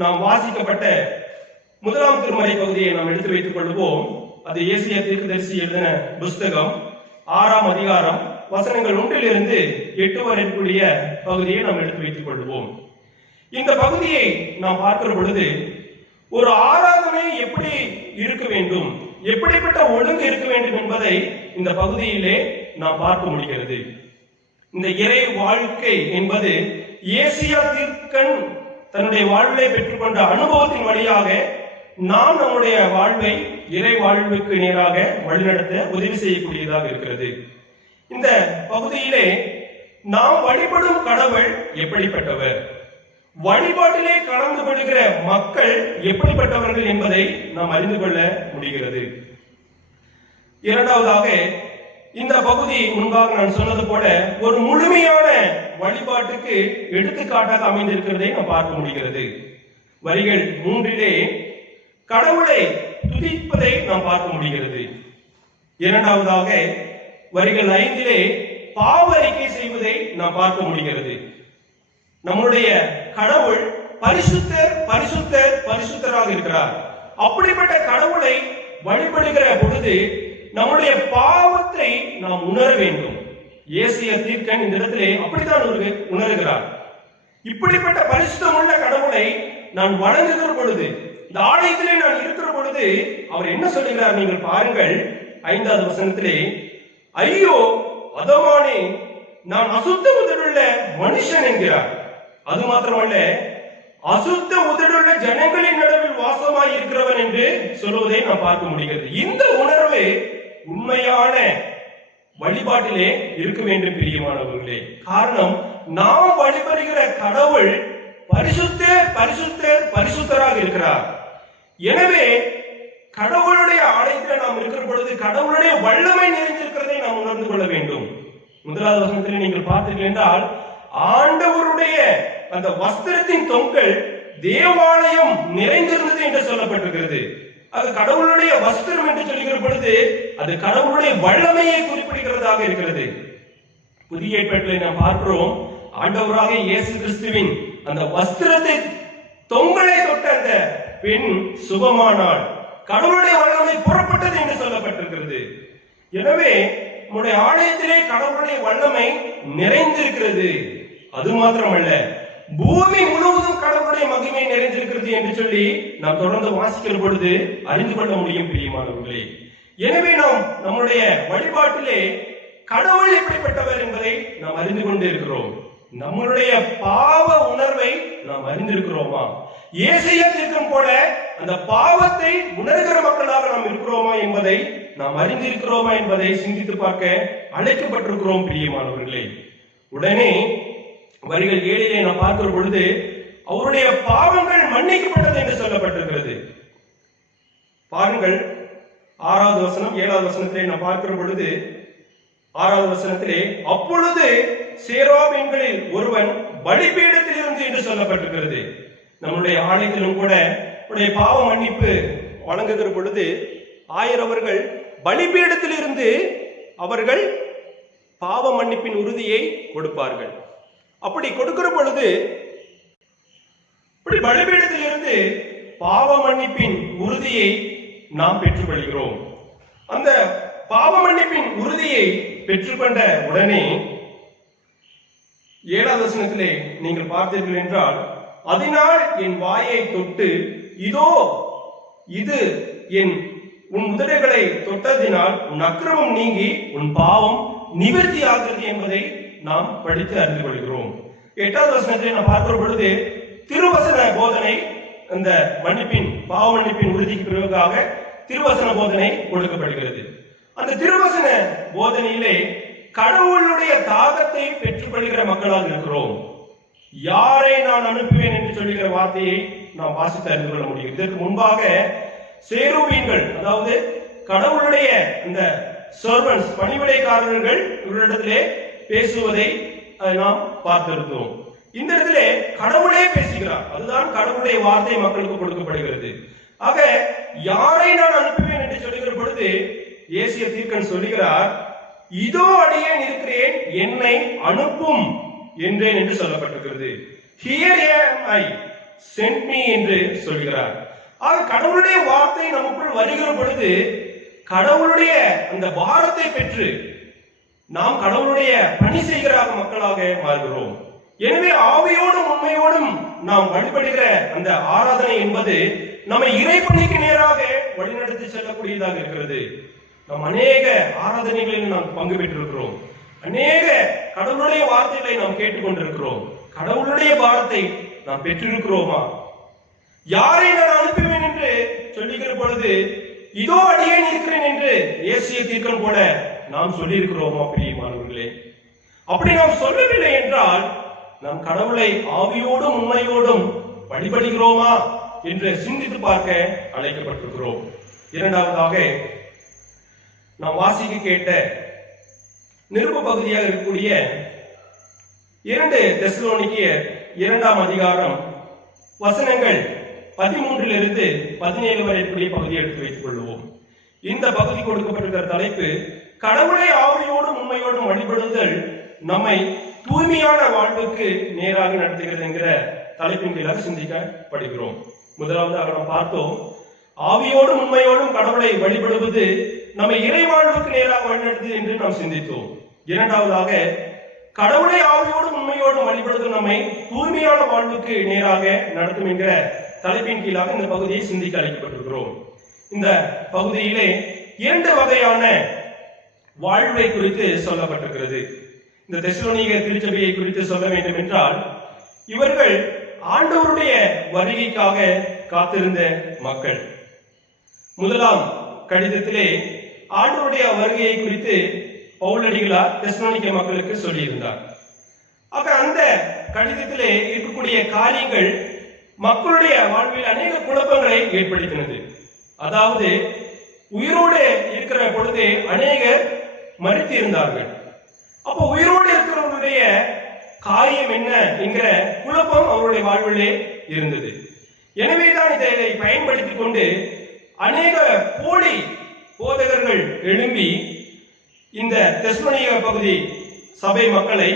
நாம் வாசிக்கப்பட்ட 1ஆம் திருமறை பகுதியை நாம் எடுத்து வைத்துக் கொள்வோம். அது ஏசாயா தீர்க்கதரிசி எழுதின புஸ்தகம் 6ஆம் அதிகாரம் வசனங்கள் 1 to 8 வரை இருக்கக்கூடிய பகுதியை நாம் எடுத்து வைத்துக் கொள்வோம். இந்த பகுதியை நாம் பார்க்கிற பொழுது ஒரு ஆராதனை எப்படி இருக்க வேண்டும், எப்படிப்பட்ட ஒழுங்கு இருக்க வேண்டும் என்பதை இந்த பகுதியிலே நாம் பார்க்க முடிகிறது. இந்த இறை வாழ்க்கை என்பது ஏசாயா தீர்க்கன் தன்னுடைய வாழ்வை பெற்றுக்கொண்ட அனுபவத்தின் வழியாக நாம் நம்முடைய வாழ்வை இறை வாழ்வுக்கு நேராக வழிநடத்த உதவி செய்யக்கூடியதாக இருக்கிறது. இந்த பகுதியிலே நாம் வழிபடும் கடவுள் எப்படிப்பட்டவர், வழிபாட்டிலே கலந்து கொள்கிற மக்கள் எப்படிப்பட்டவர்கள் என்பதை நாம் அறிந்து கொள்ள முடிகிறது. இரண்டாவதாக இந்த பகுதி முன்பாக நான் சொன்னது போல ஒரு முழுமையான வழிபாட்டுக்கு எடுத்துக்காட்டாக அமைந்திருக்கிறதை நாம் பார்க்க முடிகிறது. வரிகள் 3 கடவுளை துதிப்பதை நாம் பார்க்க முடிகிறது. இரண்டாவதாக வரிகள் 5 பாவ அறிக்கை செய்வதை நாம் பார்க்க முடிகிறது. நம்முடைய கடவுள் பரிசுத்தர் பரிசுத்தர் பரிசுத்தராக இருக்கிறார். அப்படிப்பட்ட கடவுளை வழிபடுகிற பொழுது நம்முடைய பாவத்தை நாம் உணர வேண்டும். ஏசாயா தீர்க்கன் இந்த இடத்திலே அப்படித்தான் உணர்கிறார். இப்படிப்பட்ட பரிசுத்தமுள்ள கடவுளை நான் வணங்குகிற பொழுது, இந்த ஆலயத்திலே நான் இருக்கிற பொழுது அவர் என்ன சொல்லுகிறார் நீங்கள் பாருங்கள். 5வது வசனத்திலே, ஐயோ அதமானே, நான் அசுத்த உதடுள்ள மனுஷன் என்கிறார். அது மாத்திரமல்ல, அசுத்த உதடுள்ள ஜனங்களின் நடுவில் வாசமாய் இருக்கிறவன் என்று சொல்வதை நாம் பார்க்க முடிகிறது. இந்த உணர்வு உண்மையான வழிபாட்டிலே இருக்க வேண்டும் பிரியமானவர்களே. காரணம், நாம் வழிபடுகிற கடவுள் பரிசுத்த பரிசுத்த பரிசுத்தராக இருக்கிறார். எனவே கடவுளுடைய ஆலயத்தில் நாம் இருக்கிற பொழுது கடவுளுடைய வல்லமை நிறைந்திருக்கிறதை நாம் உணர்ந்து கொள்ள வேண்டும். 1வது வசனத்தில் நீங்கள் பார்த்தீர்கள் என்றால், ஆண்டவருடைய அந்த வஸ்திரத்தின் தொங்கல் தேவாலயம் நிறைந்திருந்தது என்று சொல்லப்பட்டிருக்கிறது. அது கடவுளுடைய வஸ்திரம் என்று சொல்லுகிற பொழுது அது கடவுளுடைய வல்லமையை குறிப்பிடுகிறதாக இருக்கிறது. புதிய ஏற்பாட்டிலே நாம் பார்க்கிறோம், ஆண்டவராக இயேசு கிறிஸ்துவின் அந்த வஸ்திரத்தை தொங்கலை தொட்ட அந்த பெண் சுகமானாள். கடவுளுடைய வல்லமை புறப்பட்டது என்று சொல்லப்பட்டிருக்கிறது. எனவே நம்முடைய ஆலயத்திலே கடவுளுடைய வல்லமை நிறைந்திருக்கிறது. அது மாத்திரமல்ல, பூமி முழுவதும் கடவுளுடைய மகிமை நிறைந்திருக்கிறது என்று சொல்லி நாம் தொடர்ந்து வாசிக்கிற பொழுது அறிந்து கொள்ள முடியும் பிரியமானவர்களே. எனவே நாம் நம்முடைய வழிபாட்டிலே கடவுள் எப்படிப்பட்டவர் என்பதை நாம் அறிந்து கொண்டு இருக்கிறோம். நம்மளுடைய பாவ உணர்வை நாம் அறிந்திருக்கிறோமா? ஏசாயா தீர்க்கம் போல அந்த பாவத்தை உணர்கிற மக்களாக நாம் இருக்கிறோமா என்பதை நாம் அறிந்திருக்கிறோமா என்பதை சிந்தித்து பார்க்க அழைக்கப்பட்டிருக்கிறோம் பிரியமானவர்களே. உடனே வரிகள் 7 நாம் பார்க்கிற பொழுது அவருடைய பாவங்கள் மன்னிக்கப்பட்டது என்று சொல்லப்பட்டிருக்கிறது. பாருங்கள், 6வது வசனம் 7வது வசனத்திலே நாம் பார்க்கிற பொழுது 6வது வசனத்திலே, அப்பொழுது சேராபீன்களில் ஒருவன் பலிபீடத்தில் இருந்து என்று சொல்லப்பட்டிருக்கிறது. நம்முடைய ஆலயத்திலும் கூட பாவ மன்னிப்பு வழங்குகிற பொழுது ஆயரவர்கள் பலிபீடத்தில் இருந்து அவர்கள் பாவ மன்னிப்பின் உறுதியை கொடுப்பார்கள். அப்படி கொடுக்கிற பொழுது பலிபீடத்தில் இருந்து பாவ மன்னிப்பின் உறுதியை நாம் பெற்றுக்கொள்கிறோம். அந்த பாவ மன்னிப்பின் உறுதியை பெற்றுக்கொண்ட உடனே 7வது வசனத்திலே நீங்கள் பார்த்தீர்கள் என்றால், அதனால் என் வாயை தொட்டு, இதோ இது உன் உதடுகளை தொட்டதினால் உன் அக்கிரமம் நீங்கி உன் பாவம் நிவர்த்தி ஆகிறது என்பதை நாம் படித்து அறிந்து கொள்கிறோம். 8வது வசனத்திலே நாம் பார்க்கிற பொழுது திருவசன போதனை, அந்த மன்னிப்பின் பாவ மன்னிப்பின் உறுதிக்கு பிறகாக திருவசன போதனை கொடுக்கப்படுகிறது. அந்த திருவசன போதனையிலே கடவுளுடைய தாகத்தை பெற்றுக்கொள்கிற மக்களாக இருக்கிறோம். யாரை நான் அனுப்புவேன் என்று சொல்லுகிற வார்த்தையை நாம் வாசித்து அறிந்து கொள்ள முடியும். இதற்கு முன்பாக சேருவீன்கள், அதாவது கடவுளுடைய இந்த சர்வன்ட்ஸ், பணிவிடைக்காரர்கள் இவரிடத்திலே பேசுவதை நாம் பார்த்திருக்கிறோம். இந்த இடத்திலே கடவுளே பேசுகிறார். அதுதான் கடவுளுடைய வார்த்தை மக்களுக்கு கொடுக்கப்படுகிறது. ஆக யாரை நான் அனுப்புவேன் என்று சொல்லுகிற பொழுது ஏசிய தீர்க்கன் சொல்லுகிறார், இதோ அடியேன் இருக்கிறேன், என்னை அனுப்பும் என்றேன் என்று சொல்லப்பட்டிருக்கிறது. Here am I, send me என்று சொல்கிறார். ஆக கடவுளுடைய வார்த்தை நமக்குள் வருகிற பொழுது கடவுளுடைய அந்த பாரத்தை பெற்று நாம் கடவுளுடைய பணி செய்கிற மக்களாக மாறுகிறோம். எனவே ஆவியோடும் உண்மையோடும் நாம் வழிபடுகிற அந்த ஆராதனை என்பது நம்மை இறைப்பணிக்கு நேராக வழிநடத்தி செல்லக்கூடியதாக இருக்கிறது. நாம் அநேக ஆராதனைகளில் நாம் பங்கு பெற்றிருக்கிறோம். அநேக கடவுளுடைய வார்த்தைகளை நாம் கேட்டுக்கொண்டிருக்கிறோம். கடவுளுடைய பாரத்தை நாம் பெற்றிருக்கிறோமா? யாரை நான் அனுப்புவேன் என்று சொல்லுகிற பொழுது இதோ அடியேன் இருக்கிறேன் என்று ஏசிய தீர்க்கன் போல நாம் சொல்லி இருக்கிறோமா பிரியமானவர்களே? அப்படி நாம் சொல்லவில்லை என்றால் நாம் கடவுளை ஆவியோடும் உண்மையோடும் வழிபடுகிறோமா என்று சிந்தித்து பார்க்க அழைக்கப்பட்டிருக்கிறோம். இரண்டாவதாக நாம் வாசிக்க கேட்ட நிருப பகுதியாக இருக்கக்கூடிய 2 தெசலோனிக்கேயர் 2ஆம் அதிகாரம் வசனங்கள் 13 17 வரை கூடிய பகுதியை எடுத்து வைத்துக் கொள்வோம். இந்த பகுதி கொடுக்கப்பட்டிருக்கிற தலைப்பு, கடவுளை ஆவியோடும் உண்மையோடும் வழிபடுதல் நம்மை தூய்மையான வாழ்வுக்கு நேராக நடத்துகிறது என்கிற தலைப்பின் கீழாக சிந்திக்கப்படுகிறோம். முதலாவதாக நாம் பார்த்தோம், ஆவியோடும் உண்மையோடும் கடவுளை வழிபடுவது நம்மை இறை வாழ்வுக்கு நேராக வழிநடத்துது என்று நாம் சிந்தித்தோம். இரண்டாவதாக, கடவுளை ஆவியோடும் உண்மையோடும் வழிபடுவது நம்மை தூய்மையான வாழ்வுக்கு நேராக நடத்தும் என்கிற தலைப்பின் கீழாக இந்த பகுதியை சிந்திக்க அழைக்கப்பட்டிருக்கிறோம். இந்த பகுதியிலே 2 வகையான வாழ்வை குறித்து சொல்லப்பட்டிருக்கிறது. இந்த தெசலோனிக்கேயர் திருச்சபையை குறித்து சொல்ல வேண்டும் என்றால், இவர்கள் ஆண்டவருடைய வருகைக்காக காத்திருந்த மக்கள். முதலாம் கடிதத்திலே ஆண்டவருடைய வருகையை குறித்து பவுலடிகளார் தெசலோனிக்கே மக்களுக்கு சொல்லியிருந்தார். ஆக அந்த கடிதத்திலே இருக்கக்கூடிய காரியங்கள் மக்களுடைய வாழ்வில் அநேக குழப்பங்களை ஏற்படுத்தினது. அதாவது உயிரோடு இருக்கிற பொழுது அநேகர் மரித்து இருந்தார்கள். அப்போ உயிரோடு இருக்கிறவர்களுடைய காரியம் என்ன என்கிற குழப்பம் அவருடைய வாழ்விலே இருந்தது. எனவேதான் இதை பயன்படுத்திக் கொண்டு அநேக போலி போதகர்கள் எழும்பி இந்த தெசலோனிக்கே பகுதி சபை மக்களை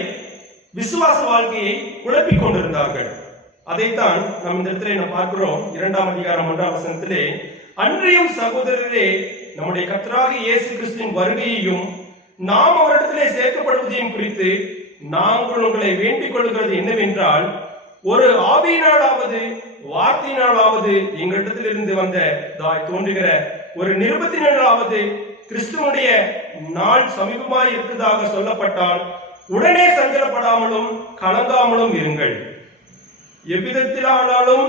விசுவாச வாழ்க்கையை குழப்பிக் கொண்டிருந்தார்கள். அதைத்தான் நாம் இந்த இடத்திலே நாம் பார்க்கிறோம். 2ஆம் அதிகாரம் 1ஆம் வசனத்திலே, அன்றியும் சகோதரரே, நம்முடைய கர்த்தராகிய இயேசு கிறிஸ்துவின் வருகையையும் நாம் அவரிடத்திலே சேர்க்கப்படுவதையும் குறித்து நாங்கள் உங்களை வேண்டிக் கொள்கிறது என்னவென்றால், ஒரு ஆவியினாலாவது வார்த்தையினாலாவது எங்களிடத்திலிருந்து வந்ததாய் தோன்றுகிற ஒரு நிருபத்தினாலாவது கிறிஸ்துவனுடைய நாள் சமீபமாய் இருக்கிறதாக சொல்லப்பட்டால் உடனே சஞ்சலப்படாமலும் கலங்காமலும் இருங்கள். எவ்விதத்திலானாலும்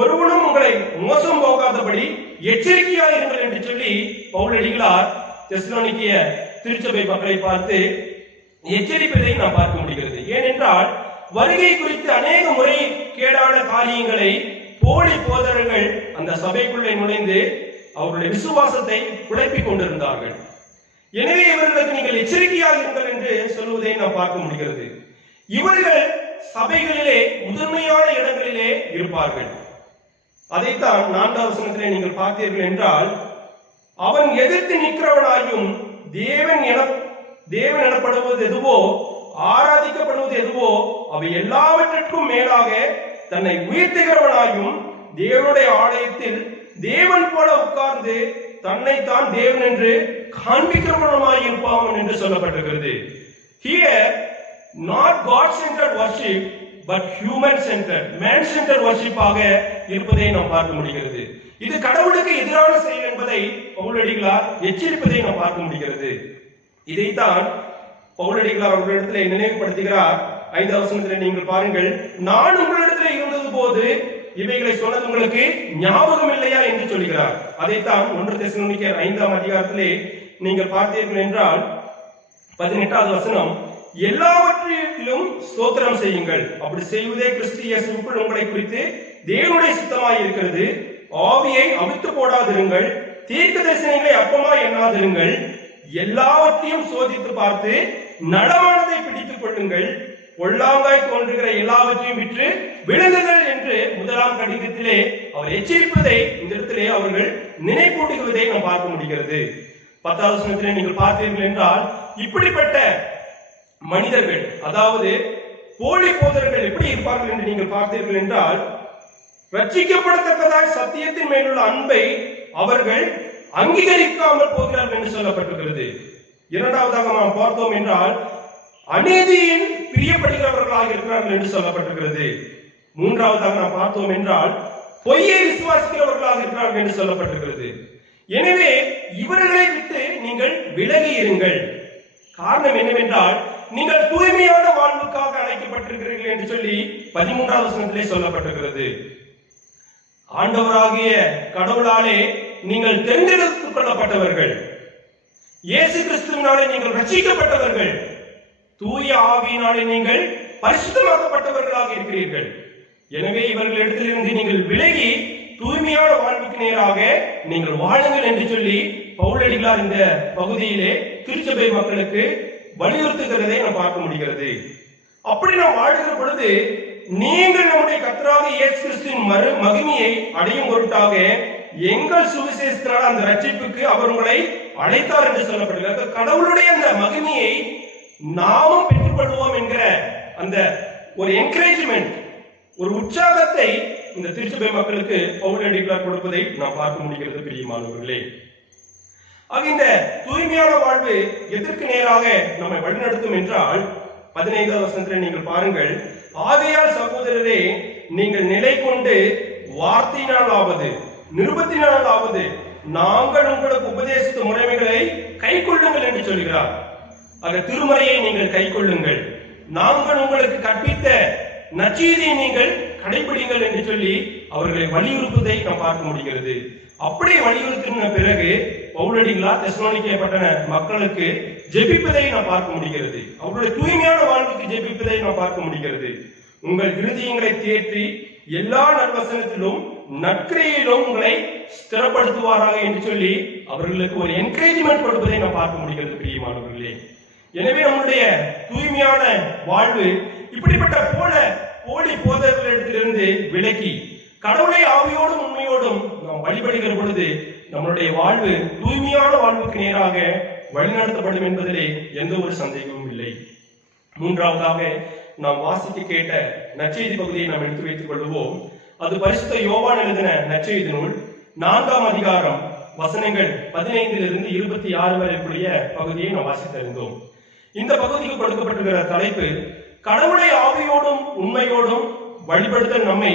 ஒருவனும் உங்களை மோசம் போகாதபடி எச்சரிக்கையாயிருங்கள் என்று சொல்லி பவுலடிகளார் தெசலோனிக்கேய திருச்சபை மக்களை பார்த்து எச்சரிப்பதை நாம் பார்க்க முடிகிறது. ஏனென்றால் வருகை குறித்து அநேக முறை கேடான காரியங்களை போலி போதகர்கள் அந்த சபைக்குள்ளே நுழைந்து அவருடைய விசுவாசத்தை குழப்பிக் கொண்டிருந்தார்கள். எனவே இவர்களுக்கு நீங்கள் எச்சரிக்கையாக இருங்கள் என்று சொல்வதை நாம் பார்க்க முடிகிறது. இவர்கள் சபைகளிலே முதன்மையான இடங்களிலே இருப்பார்கள். அதைத்தான் 4வது வசனத்திலே நீங்கள் பார்த்தீர்கள் என்றால், அவன் எதிர்த்து நிற்கிறவனாயும் தேவன் எனப்படுவது எதுவோ ஆராதிக்கப்படுவது எதுவோ அவை எல்லாவற்றிற்கும் மேலாக தன்னை உயர்த்துகிறவனாயும் தேவனுடைய ஆலயத்தில் தேவன் போல உட்கார்ந்து தன்னைத்தான் தேவன் என்று காண்பிக்கிறவனுமாய் இருப்பான் என்று சொல்லப்பட்டிருக்கிறது. Here not God centered worship but human centered, man centered worship ஆக இருப்பதை நாம் பார்க்க முடிகிறது. இது கடவுளுக்கு எதிரான செயல் என்பதை பவுலடிகளார் எச்சரிப்பதை நாம் பார்க்க முடிகிறது. இதைத்தான் பவுலடிகளார் அவர்களிடத்தில் நினைவுபடுத்துகிறார். 5வது வசனத்தில் நீங்கள் பாருங்கள், நான் உங்களிடத்தில் இருந்தது போது இவைகளை சொன்னது உங்களுக்கு ஞாபகம் இல்லையா என்று சொல்கிறார். அதைத்தான் 1 தெசலோனிக்கேயர் 5ஆம் அதிகாரத்திலே நீங்கள் பார்த்தீர்கள் என்றால் 18வது வசனம், எல்லாவற்றிலும் ஸ்தோத்திரம் செய்யுங்கள், அப்படி செய்வதே கிறிஸ்து இயேசுவுக்குள் உங்களை குறித்து தேவனுடைய சித்தமாய் இருக்கிறது. ஆவியை அவித்து போடாதிருங்கள், தீர்க்க தரிசனங்களை அற்பமாய் எண்ணாதிருங்கள், எல்லாவற்றையும் சோதித்து பார்த்து நடமானதை பிடித்துக் கொள்ளுங்கள், பொல்லாங்காய் தோன்றுகிற எல்லாவற்றையும் விற்று விழுங்குங்கள் என்று 1ஆம் கடிதத்திலே அவர் எச்சரிப்பதை இந்த இடத்திலே அவர்கள் நினைப்பூட்டுவதை நாம் பார்க்க முடிகிறது. 10வது வசனத்திலே நீங்கள் பார்த்தீர்கள் என்றால், இப்படிப்பட்ட மனிதர்கள், அதாவது போலி போதகர்கள் எப்படி இருப்பார்கள் என்று நீங்கள் பார்த்தீர்கள் என்றால், ரட்சிக்கப்படத்தக்கதாய் சத்தியத்தின் மேலுள்ள அன்பை அவர்கள் அங்கீகரிக்காமல் போகிறார்கள் என்று சொல்லப்பட்டிருக்கிறது. 2வதாக நாம் பார்த்தோம் என்றால், அநீதியின் பிரியப்படுகிறவர்களாக இருக்கிறார்கள் என்று சொல்லப்பட்டிருக்கிறது. 3வதாக நாம் பார்த்தோம் என்றால், பொய்யை விசுவாசிக்கிறவர்களாக இருக்கிறார்கள் என்று சொல்லப்பட்டிருக்கிறது. எனவே இவர்களை விட்டு நீங்கள் விலகி இருங்கள். காரணம் என்னவென்றால், நீங்கள் தூய்மையான வாழ்வுக்காக அழைக்கப்பட்டிருக்கிறீர்கள் என்று சொல்லி 13வது வசனத்திலே சொல்லப்பட்டிருக்கிறது. ஆண்டவராகிய கடவுளாலே நீங்கள் தேர்ந்தெடுத்துக் கொள்ளப்பட்டவர்கள், இயேசு கிறிஸ்துவினாலே நீங்கள் ரட்சிக்கப்பட்டவர்கள், தூய ஆவியினாலே நீங்கள் பரிசுத்தமாக்கப்பட்டவர்களாக இருக்கிறீர்கள். எனவே இவர்களிடத்திலிருந்து நீங்கள் விலகி தூய்மையான வாழ்வுக்கு நேராக நீங்கள் வாழுங்கள் என்று சொல்லி பவுலடிகளார் இந்த பகுதியிலே திருச்சபை மக்களுக்கு வலியுறுத்துகிறதை நாம் பார்க்க முடிகிறது. அப்படி நாம் வாழுகிற பொழுது நீங்கள் நம்முடைய கர்த்தராகிய இயேசு கிறிஸ்துவின் மகிமையை அடையும் பொருட்டாக எங்கள் சுவிசேஷத்தினால் அந்த ரட்சிப்புக்கு அவர் உங்களை அழைத்தார் என்று சொல்லப்படுகிறது. கடவுளுடைய அந்த மகிமையை நாமும் பெற்றுக்கொள்வோம் என்கிற அந்த ஒரு என்கரேஜ்மெண்ட், ஒரு உற்சாகத்தை இந்த திருச்சபை மக்களுக்கு பவுலடிகளார் கொடுப்பதை நாம் பார்க்க முடிகிறது. பிரியமானவர்களே, இந்த தூய்மையான வாழ்வு எதற்கு நேராக நம்மை வழிநடத்தும் என்றால் 15வது வசனத்திலே நீங்கள் பாருங்கள், ஆகையால் சகோதரரே, நீங்கள் நிலை கொண்டு வார்த்தையினாலாவது நிருபத்தினாலாவது நாங்கள் உங்களுக்கு உபதேசித்த முறைமைகளை கை கொள்ளுங்கள் என்று சொல்கிறார். அந்த திருமறையை நீங்கள் கை கொள்ளுங்கள், நாங்கள் உங்களுக்கு கற்பித்த நற்செய்தியை நீங்கள் கடைபிடிங்கள் என்று சொல்லி அவர்களை வலியுறுத்துவதை நாம் பார்க்க முடிகிறது. அப்படி வலியுறுத்தின பிறகு பவுலடிகளார் தெசலோனிக்கேய பட்டண மக்களுக்கு ஜெபிப்பதை நாம் பார்க்க முடிகிறது. அவருடைய தூய்மையான வாழ்வுக்கு ஜெபிப்பதை நாம் பார்க்க முடிகிறது. உங்கள் இருதயங்களை தேற்றி எல்லா நற்வசனத்திலும் நற்கிரையிலும் உங்களை ஸ்திரப்படுத்துவாராக என்று சொல்லி அவர்களுக்கு ஒரு என்கரேஜ்மெண்ட் கொடுப்பதை நாம் பார்க்க முடிகிறது. பிரியமானவர்களே, எனவே நம்முடைய தூய்மையான வாழ்வு இப்படிப்பட்ட போலி போதகர்களிடத்திலிருந்து விலக்கி கடவுளை ஆவியோடும் உண்மையோடும் நாம் வழிபடுகிற பொழுது நம்மளுடைய வாழ்வு தூய்மையான வாழ்வுக்கு நேராக வழிநடத்தப்படும் என்பதிலே எந்த ஒரு சந்தேகமும் இல்லை. 3வதாக நாம் வாசிக்க கேட்ட நற்செய்தி பகுதியை நாம் எடுத்து வைத்துக் கொள்வோம். அது பரிசுத்த யோவான் எழுதின நற்செய்தி நூல் 4ஆம் அதிகாரம் வசனங்கள் 15 26 வரை கூடிய பகுதியை நாம் வாசித்தறிந்தோம். இந்த பகுதிக்கு கொடுக்கப்பட்டிருக்கிற தலைப்பு கடவுளை ஆவியோடும் உண்மையோடும் வழிபடுத்தல் நம்மை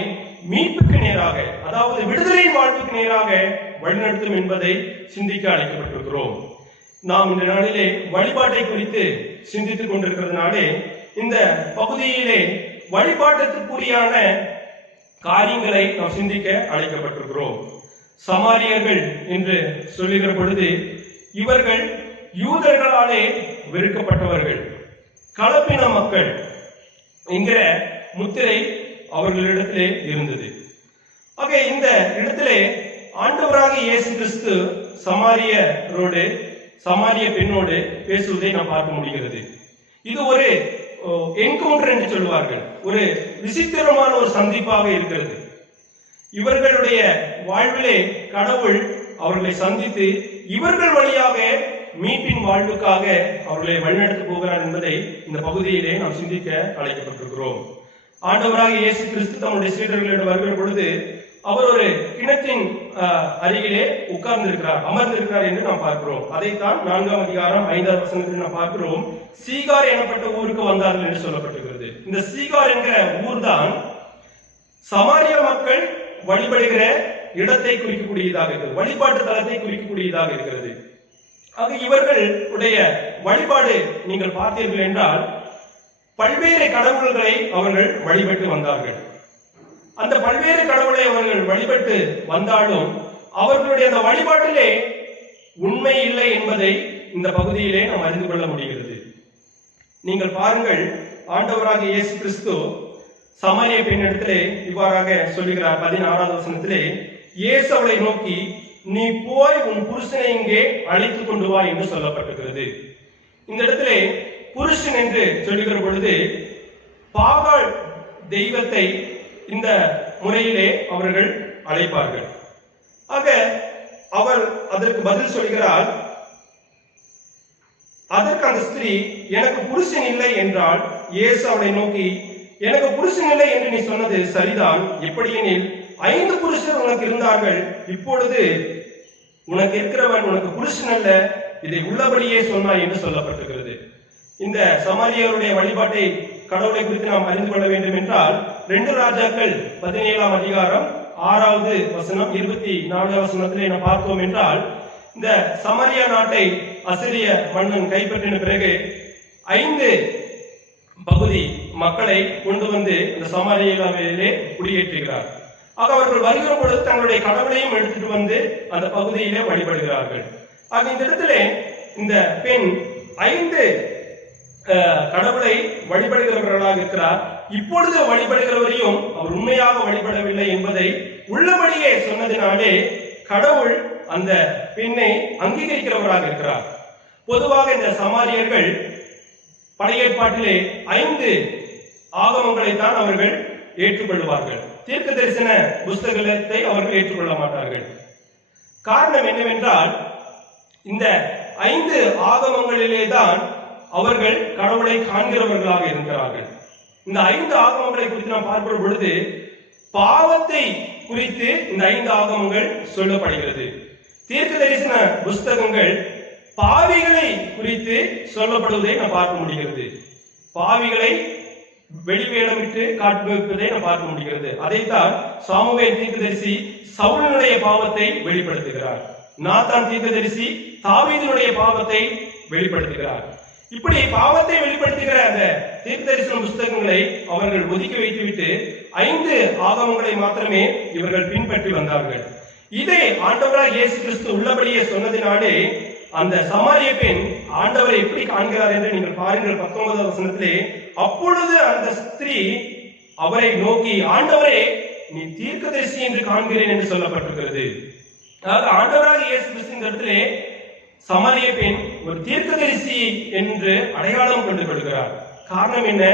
மீட்புக்கு நேராக, அதாவது விடுதலையின் வாழ்வுக்கு நேராக வழிநடத்தும் என்பதை சிந்திக்க அழைக்கப்பட்டிருக்கிறோம். நாம் இந்த நாளிலே வழிபாட்டை குறித்து சிந்தித்துக் கொண்டிருக்கிறதுனாலே இந்த பகுதியிலே வழிபாட்டுக்குரியான காரியங்களை நாம் சிந்திக்க அழைக்கப்பட்டிருக்கிறோம். சமாரியர்கள் என்று சொல்லுகிற பொழுது இவர்கள் யூதர்களாலே வெறுக்கப்பட்டவர்கள், கலப்பின மக்கள் என்கிற முத்திரை அவர்களிடத்திலே இருந்தது. ஆக இந்த இடத்திலே ஆண்டவராக இயேசு கிறிஸ்து சமாரிய பெண்ணோடு பேசுவதை நாம் பார்க்க முடிகிறது. இது ஒரு என்கவுண்டர் என்று சொல்வார்கள், ஒரு விசித்திரமான ஒரு சந்திப்பாக இருக்கிறது. இவர்களுடைய வாழ்விலே கடவுள் அவர்களை சந்தித்து இவர்கள் வழியாக மீட்பின் வாழ்வுக்காக அவர்களை வழிநடத்த போகிறார் என்பதை இந்த பகுதியிலே நாம் சிந்திக்க அழைக்கப்பட்டிருக்கிறோம். ஆண்டவராக இயேசு கிறிஸ்து தம்முடைய சீடர்களிடம் வருகிற பொழுது அவர் ஒரு கிணற்றின் அருகிலே அமர்ந்திருக்கிறார் என்று நாம் பார்க்கிறோம். அதைத்தான் 4ஆம் அதிகாரம் 5ஆம் வசனத்தில் நாம் பார்க்கிறோம். சீகார் எனப்பட்ட ஊருக்கு வந்தார்கள் என்று சொல்லப்பட்டிருக்கிறது. இந்த சீகார் என்கிற ஊர் தான் சமாரிய மக்கள் வழிபடுகிற இடத்தை குறிக்கக்கூடியதாக இருக்கிறது, வழிபாட்டு தலத்தை குறிக்கக்கூடியதாக இருக்கிறது. ஆக இவர்களுடைய வழிபாடு நீங்கள் பார்த்தீர்கள் என்றால் பல்வேறு கடவுள்களை அவர்கள் வழிபட்டு வந்தார்கள். அந்த பல்வேறு கடவுளை அவர்கள் வழிபட்டு வந்தாலும் அவர்களுடைய அந்த வழிபாட்டிலே உண்மை இல்லை என்பதை இந்த பகுதியிலே நாம் அறிந்து கொள்ள முடிகிறது. நீங்கள் பாருங்கள், ஆண்டவராக இயேசு கிறிஸ்து சமாரிய பெண்ணிடத்திலே இவ்வாறாக சொல்லுகிறார். 16ஆம் வசனத்திலே இயேசு அவளை நோக்கி, நீ போய் உன் புருஷனை இங்கே அழைத்து கொண்டு வா என்று சொல்லப்பட்டிருக்கிறது. இந்த இடத்திலே புருஷன் என்று சொல்லுகிற பொழுது பாகால் தெய்வத்தை இந்த முறையிலே அவர்கள் அழைப்பார்கள். ஆக அவர் அதற்கு பதில் சொல்கிறார். அதற்கு அந்த ஸ்திரீ, எனக்கு புருஷன் இல்லை என்றால். இயேசு அவளை நோக்கி, எனக்கு புருஷன் இல்லை என்று நீ சொன்னது சரிதான். எப்படியெனில் 5 புருஷர் உனக்கு இருந்தார்கள், இப்பொழுது உனக்கு இருக்கிறவன் உனக்கு புருஷன் அல்ல, இதை உள்ளபடியே சொன்னாய் என்று சொல்லப்பட்டிருக்கிறது. இந்த சமாரியருடைய வழிபாட்டை கடவுளை குறித்து நாம் அறிந்து கொள்ள வேண்டும் என்றால் 2 ராஜாக்கள் 17ஆம் அதிகாரம் 6வது வசனம் 24வது வசனத்திலே நாம் பார்த்தோம் என்றால், இந்த சமாரியா நாட்டை அசிரிய மன்னன் கைப்பற்றின பிறகு 5 பகுதி மக்களை கொண்டு வந்து இந்த சமாரியாவிலே குடியேற்றுகிறார். ஆக அவர்கள் வருகிற பொழுது தங்களுடைய கடவுளையும் எடுத்துட்டு வந்து அந்த பகுதியிலே வழிபடுகிறார்கள். ஆக இந்த இடத்திலே இந்த பெண் 5 கடவுளை வழிபடுகிறவர்களாக இருக்கிறார். இப்பொழுது வழிபடுகிறவரையும் அவர் உண்மையாக வழிபடவில்லை என்பதை உள்ளபடியே சொன்னதினாலே கடவுள் அந்த பெண்ணை அங்கீகரிக்கிறவராக இருக்கிறார். பொதுவாக இந்த சமாரியர்கள் பழைய ஏற்பாட்டிலே 5 ஆகமங்களை தான் அவர்கள் ஏற்றுக்கொள்வார்கள். தீர்க்க தரிசன புஸ்தகத்தை அவர்கள் ஏற்றுக்கொள்ள மாட்டார்கள். காரணம் என்னவென்றால் இந்த 5 ஆகமங்களிலே தான் அவர்கள் கடவுளை காண்கிறவர்களாக இருக்கிறார்கள். இந்த 5 ஆகமங்களை குறித்து நாம் பார்க்கிற பொழுது பாவத்தை குறித்து இந்த 5 ஆகமங்கள் சொல்லப்படுகிறது. தீர்க்க தரிசன புஸ்தகங்கள் பாவிகளை குறித்து சொல்லப்படுவதை நாம் பார்க்க முடிகிறது. பாவிகளை வெளிவேடமிட்டு காட்டுவதை நாம் பார்க்க முடிகிறது. அதைத்தான் சாமுவேல் தீர்க்கதரிசி சவுலினுடைய பாவத்தை வெளிப்படுத்துகிறார். நாத்தான் தீர்க்கதரிசி தாவீதினுடைய பாவத்தை வெளிப்படுத்துகிறார். இப்படி பாவத்தை வெளிப்படுத்துகிற அந்த தீர்க்கதரிசன புஸ்தகங்களை அவர்கள் ஒதுக்கி வைத்துவிட்டு 5 ஆகமங்களை மாத்திரமே இவர்கள் பின்பற்றி வந்தார்கள். இதை ஆண்டவராக இயேசு கிறிஸ்து உள்ளபடியே சொன்னதினாலே அந்த சமாரிய பெண் ஆண்டவரை எப்படி காண்கிறார் என்று நீங்கள் பாருங்கள். 19வது வசனத்திலே, அப்பொழுது அந்த ஸ்திரீ அவரை நோக்கி, ஆண்டவரே, நீ தீர்க்கதரிசி என்று காண்கிறேன் என்று சொல்லப்பட்டிருக்கிறது. அதாவது ஆண்டவராக இயேசு கிறிஸ்து இந்த இடத்திலே சமாரிய பெண் ஒரு தீர்க்கதரிசி என்று அடையாளம் கொண்டு கொள்கிறார். காரணம் என்ன?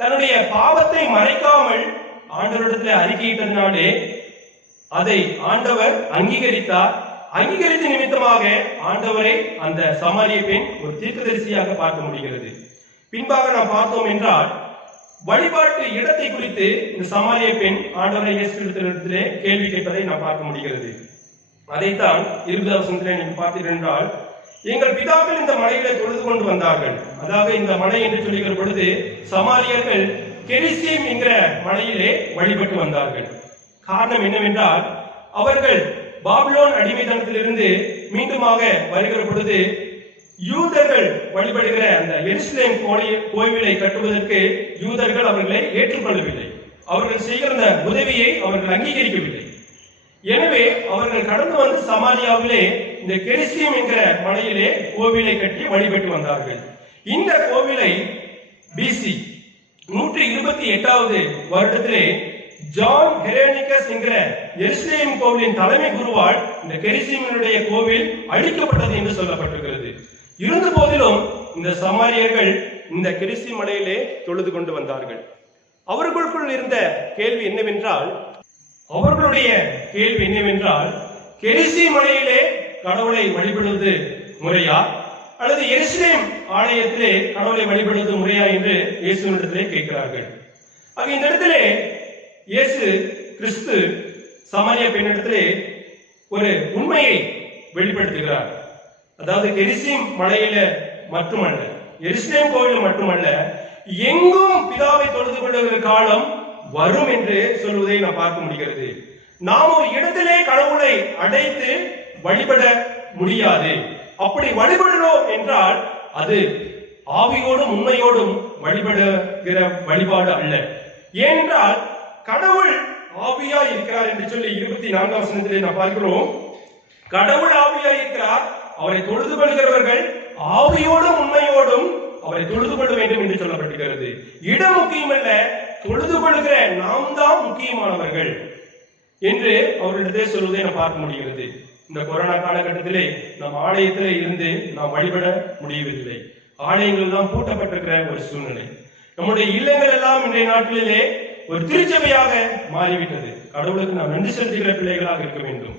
தன்னுடைய பாவத்தை மறைக்காமல் ஆண்டவரிடத்தில் அறிக்கையிட்டதினாலே அதை ஆண்டவர் அங்கீகரித்தார். அங்கீகரித்த நிமித்தமாக ஆண்டவரை அந்த சமாரிய பெண் ஒரு தீர்க்கதரிசியாக பார்க்க முடிகிறது. பின்பாக நாம் பார்த்தோம் என்றால் வழிபாட்டு இடத்தை குறித்து இந்த சமாரிய பெண் ஆண்டவரை இயேசு கிறிஸ்துவிடத்திலே கேள்வி கேட்பதை நாம் பார்க்க முடிகிறது. அதைத்தான் 20வது வசனத்திலே நீங்கள் பார்த்தீர்கள் என்றால், எங்கள் பிதாக்கள் இந்த மலையிலே தொழுது கொண்டு வந்தார்கள். அதாவது இந்த மலை என்று சொல்லுகிற பொழுது சமாரியர்கள் கெரிசீம் என்கிற மலையிலே வழிபட்டு வந்தார்கள். காரணம் என்னவென்றால், அவர்கள் பாபிலோன் அடிமைத்தனத்திலிருந்து மீண்டுமாக வருகிற பொழுது யூதர்கள் வழிபடுகிற அந்த எருசலேம் கோவிலை கட்டுவதற்கு யூதர்கள் அவர்களை ஏற்றுக்கொள்ளவில்லை. அவர்கள் செய்கிற அந்த உதவியை அவர்கள் அங்கீகரிக்கவில்லை. எனவே அவர்கள் கடந்து வந்து சமாரியாவிலே இந்த கெரிசீம் என்கிற மலையிலே கோவிலை கட்டி வழிபட்டு வந்தார்கள். இந்த கோவிலை பிசி 128வது வருடத்திலே ஜான் ஹெரேனிகஸ் என்கிற எருசலேம் கோவிலின் தலைமை குருவால் இந்த கெரிசீமினுடைய கோவில் அழிக்கப்பட்டது என்று சொல்லப்பட்டிருக்கிறது. இருந்த போதிலும் இந்த சமாரியர்கள் இந்த கெரிசீம் மலையிலே தொழுது கொண்டு வந்தார்கள். அவர்களுக்குள் இருந்த கேள்வி என்னவென்றால், கெரிசீம் மலையிலே கடவுளை வழிபடுவது முறையா அல்லது எருசலேம் ஆலயத்திலே கடவுளை வழிபடுவது முறையா என்று இயேசுவினிடத்திலே கேட்கிறார்கள். ஆக இந்த இடத்திலே இயேசு கிறிஸ்து சமாரிய பெண்ணிடத்திலே ஒரு உண்மையை வெளிப்படுத்துகிறார். அதாவது கெரிசீம் மலையில மட்டுமல்ல, எருசலேம் கோவிலில் மட்டுமல்ல, எங்கும் பிதாவை தொழுது கொள்ளுகிற காலம் வரும் என்று சொல்வதை நாம் பார்க்க முடிகிறது. நாம் ஒரு இடத்திலே கடவுளை அடைத்து வழிபட முடியாது. அப்படி வழிபடணும் என்றால் அது ஆவியோடும் உண்மையோடும் வழிபடுகிற வழிபாடு அல்ல. ஏனென்றால் கடவுள் ஆவியா இருக்கிறார் என்று சொல்லி 24வது வசனத்திலே நாம் பார்க்கிறோம். கடவுள் ஆவியா இருக்கிறார், அவரை தொழுது கொள்கிறவர்கள் ஆவியோடும் உண்மையோடும் அவரை தொழுது கொள்ள வேண்டும் என்று சொல்லப்பட்டிருக்கிறது. இடம் முக்கியமல்ல, தொழுது கொள்கிற நாம் தான் முக்கியமானவர்கள் என்று அவர்களிடத்தை சொல்வதை நாம் பார்க்க முடிகிறது. இந்த கொரோனா காலகட்டத்திலே நம் ஆலயத்திலே இருந்து நாம் வழிபட முடியவில்லை. ஆலயங்கள் எல்லாம் பூட்டப்பட்டிருக்கிற ஒரு சூழ்நிலை. நம்முடைய இல்லங்கள் எல்லாம் இன்றைய நாட்களிலே ஒரு திருச்சபையாக மாறிவிட்டது. கடவுளுக்கு நாம் நன்றி செலுத்துகிற பிள்ளைகளாக இருக்க வேண்டும்.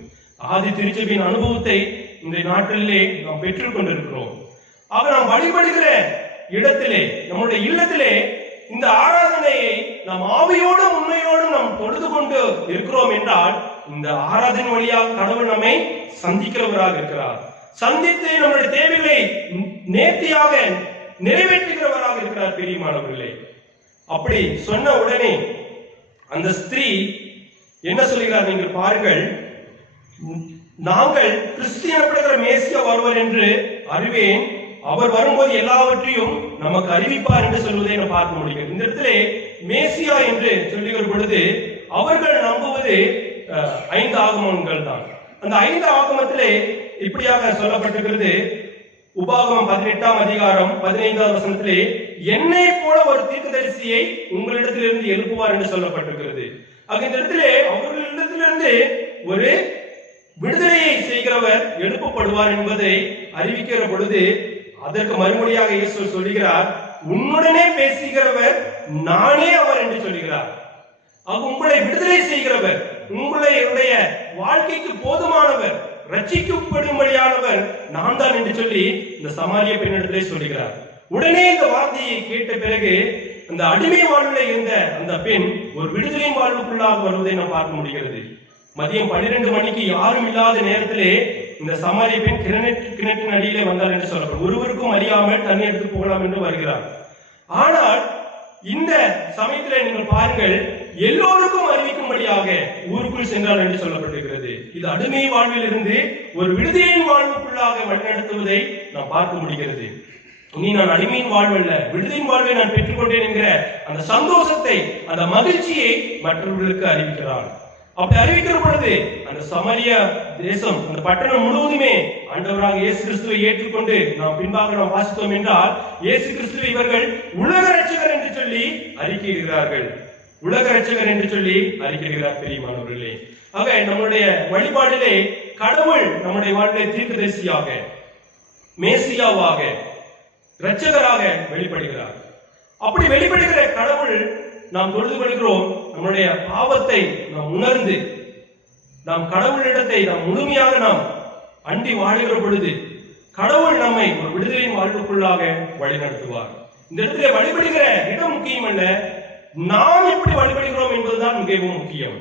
ஆதி திருச்சபையின் அனுபவத்தை இன்றைய நாட்களிலே நாம் பெற்றுக் கொண்டிருக்கிறோம். ஆக நாம் வழிபடுகிற இடத்திலே, நம்முடைய இல்லத்திலே இந்த ஆராதனையை நாம் ஆவியோடும் உண்மையோடும் நாம் தொழுது கொண்டு இருக்கிறோம் என்றால் இந்த ஆராதனை வழியாக கடவுள் நம்மை சந்திக்கிறவராக இருக்கிறார். சந்தித்து நம்முடைய தேவைகளை நேர்த்தியாக நிறைவேற்றுகிறவராக இருக்கிறார். பிரியமானவர்களே, அப்படி சொன்ன உடனே அந்த ஸ்திரீ என்ன சொல்கிறார் நீங்கள் பாருங்கள், நாங்கள் கிறிஸ்தியனப்படுகிற மேசியா வருவர் என்று அறிவேன், அவர் வரும்போது எல்லாவற்றையும் நமக்கு அறிவிப்பார் என்று சொல்வதை நாம் பார்க்க முடியும். இந்த இடத்திலே மேசியா என்று சொல்லுகிற பொழுது அவர்கள் நம்புவது 5 ஆகமங்கள் தான். அந்த 5 ஆகமத்திலே இப்படியாக சொல்லப்பட்டிருக்கிறது. உபாகமம் 18ஆம் அதிகாரம் 15வது வசனத்திலே என்னை போல ஒரு தீர்க்கதரிசியை உங்களிடத்திலிருந்து எழுப்புவார் என்று சொல்லப்பட்டிருக்கிறது. ஆக இந்த இடத்திலே அவர்களிடத்திலிருந்து ஒரு விடுதலையை செய்கிறவர் எழுப்பப்படுவார் என்பதை அறிவிக்கிற பொழுது அதற்கு மறுமொழியாக இயேசு சொல்லுகிறார், உன்னுடனே பேசுகிறவர் நானே அவர் என்று சொல்லுகிறார். ஆக உங்களை விடுதலை செய்கிறவர், உங்களுடைய வாழ்க்கைக்கு போதுமானவர், ரட்சிக்கப்படும்படியானவர் நான் தான் என்று சொல்லி இந்த சமாரிய பெண்ணிடத்திலே சொல்லுகிறார். உடனே இந்த வார்த்தையை கேட்ட பிறகு அந்த அடிமை வாழ்வில் இருந்த அந்த பெண் ஒரு விடுதலையின் வாழ்வுக்குள்ளாக வருவதை நாம் பார்க்க முடிகிறது. மதியம் 12 மணிக்கு யாரும் இல்லாத நேரத்திலே இந்த சமாரிய பெண் கிணற்றின் அடியிலே வந்தார் என்று சொல்லப்படும். ஒருவருக்கும் அறியாமல் தண்ணி எடுத்து போகலாம் என்று வருகிறார். ஆனால் இந்த சமயத்தில் நீங்கள் பாருங்கள், எல்லோருக்கும் அறிவிக்கும்படியாக ஊருக்குள் சென்றார் என்று சொல்லப்பட்டிருக்கிறது. இது அடிமை வாழ்வில் இருந்து ஒரு விடுதலையின் வாழ்வுக்குள்ளாக வழிநடத்துவதை நாம் பார்க்க முடிகிறது. இனி நான் அடிமையின் வாழ்வல்ல, விடுதலையின் வாழ்வை நான் பெற்றுக்கொண்டேன் என்கிற அந்த சந்தோஷத்தை, அந்த மகிழ்ச்சியை மற்றவர்களுக்கு அறிவிக்கிறார். அப்படி அறிவிக்கிற பொழுது அந்த சமாரிய தேசம், அந்த பட்டணம் முழுவதுமே ஆண்டவராக இயேசு கிறிஸ்துவை ஏற்றுக்கொண்டு நாம் பின்பாக நாம் வாசித்தோம் என்றால் இயேசு கிறிஸ்துவை இவர்கள் உலக ரட்சகர் என்று சொல்லி அறிக்கையிடுகிறார்கள். உலக ரட்சகர் என்று சொல்லி அறிக்கையிடுகிறார். பிரியமானவர்களே, ஆக நம்முடைய வழிபாட்டிலே கடவுள் நம்முடைய வாழ்க்கை தீர்க்கதரிசியாக, மேசியாவாக, ரட்சகராக வெளிப்படுகிறார். அப்படி வெளிப்படுகிற கடவுள் நாம் தொழுது கொள்கிறோம். நம்முடைய பாவத்தை நாம் உணர்ந்து நாம் கடவுளிடத்தை நாம் முழுமையாக நாம் அண்டி வாழுகிற பொழுது கடவுள் நம்மை ஒரு விடுதலையின் வாழ்வுக்குள்ளாக வழி நடத்துவார். இந்த இடத்துல வழிபடுகிற இடம் முக்கியம் அல்ல, நாம் எப்படி வழிபடுகிறோம் என்பதுதான் மிகவும் முக்கியம்.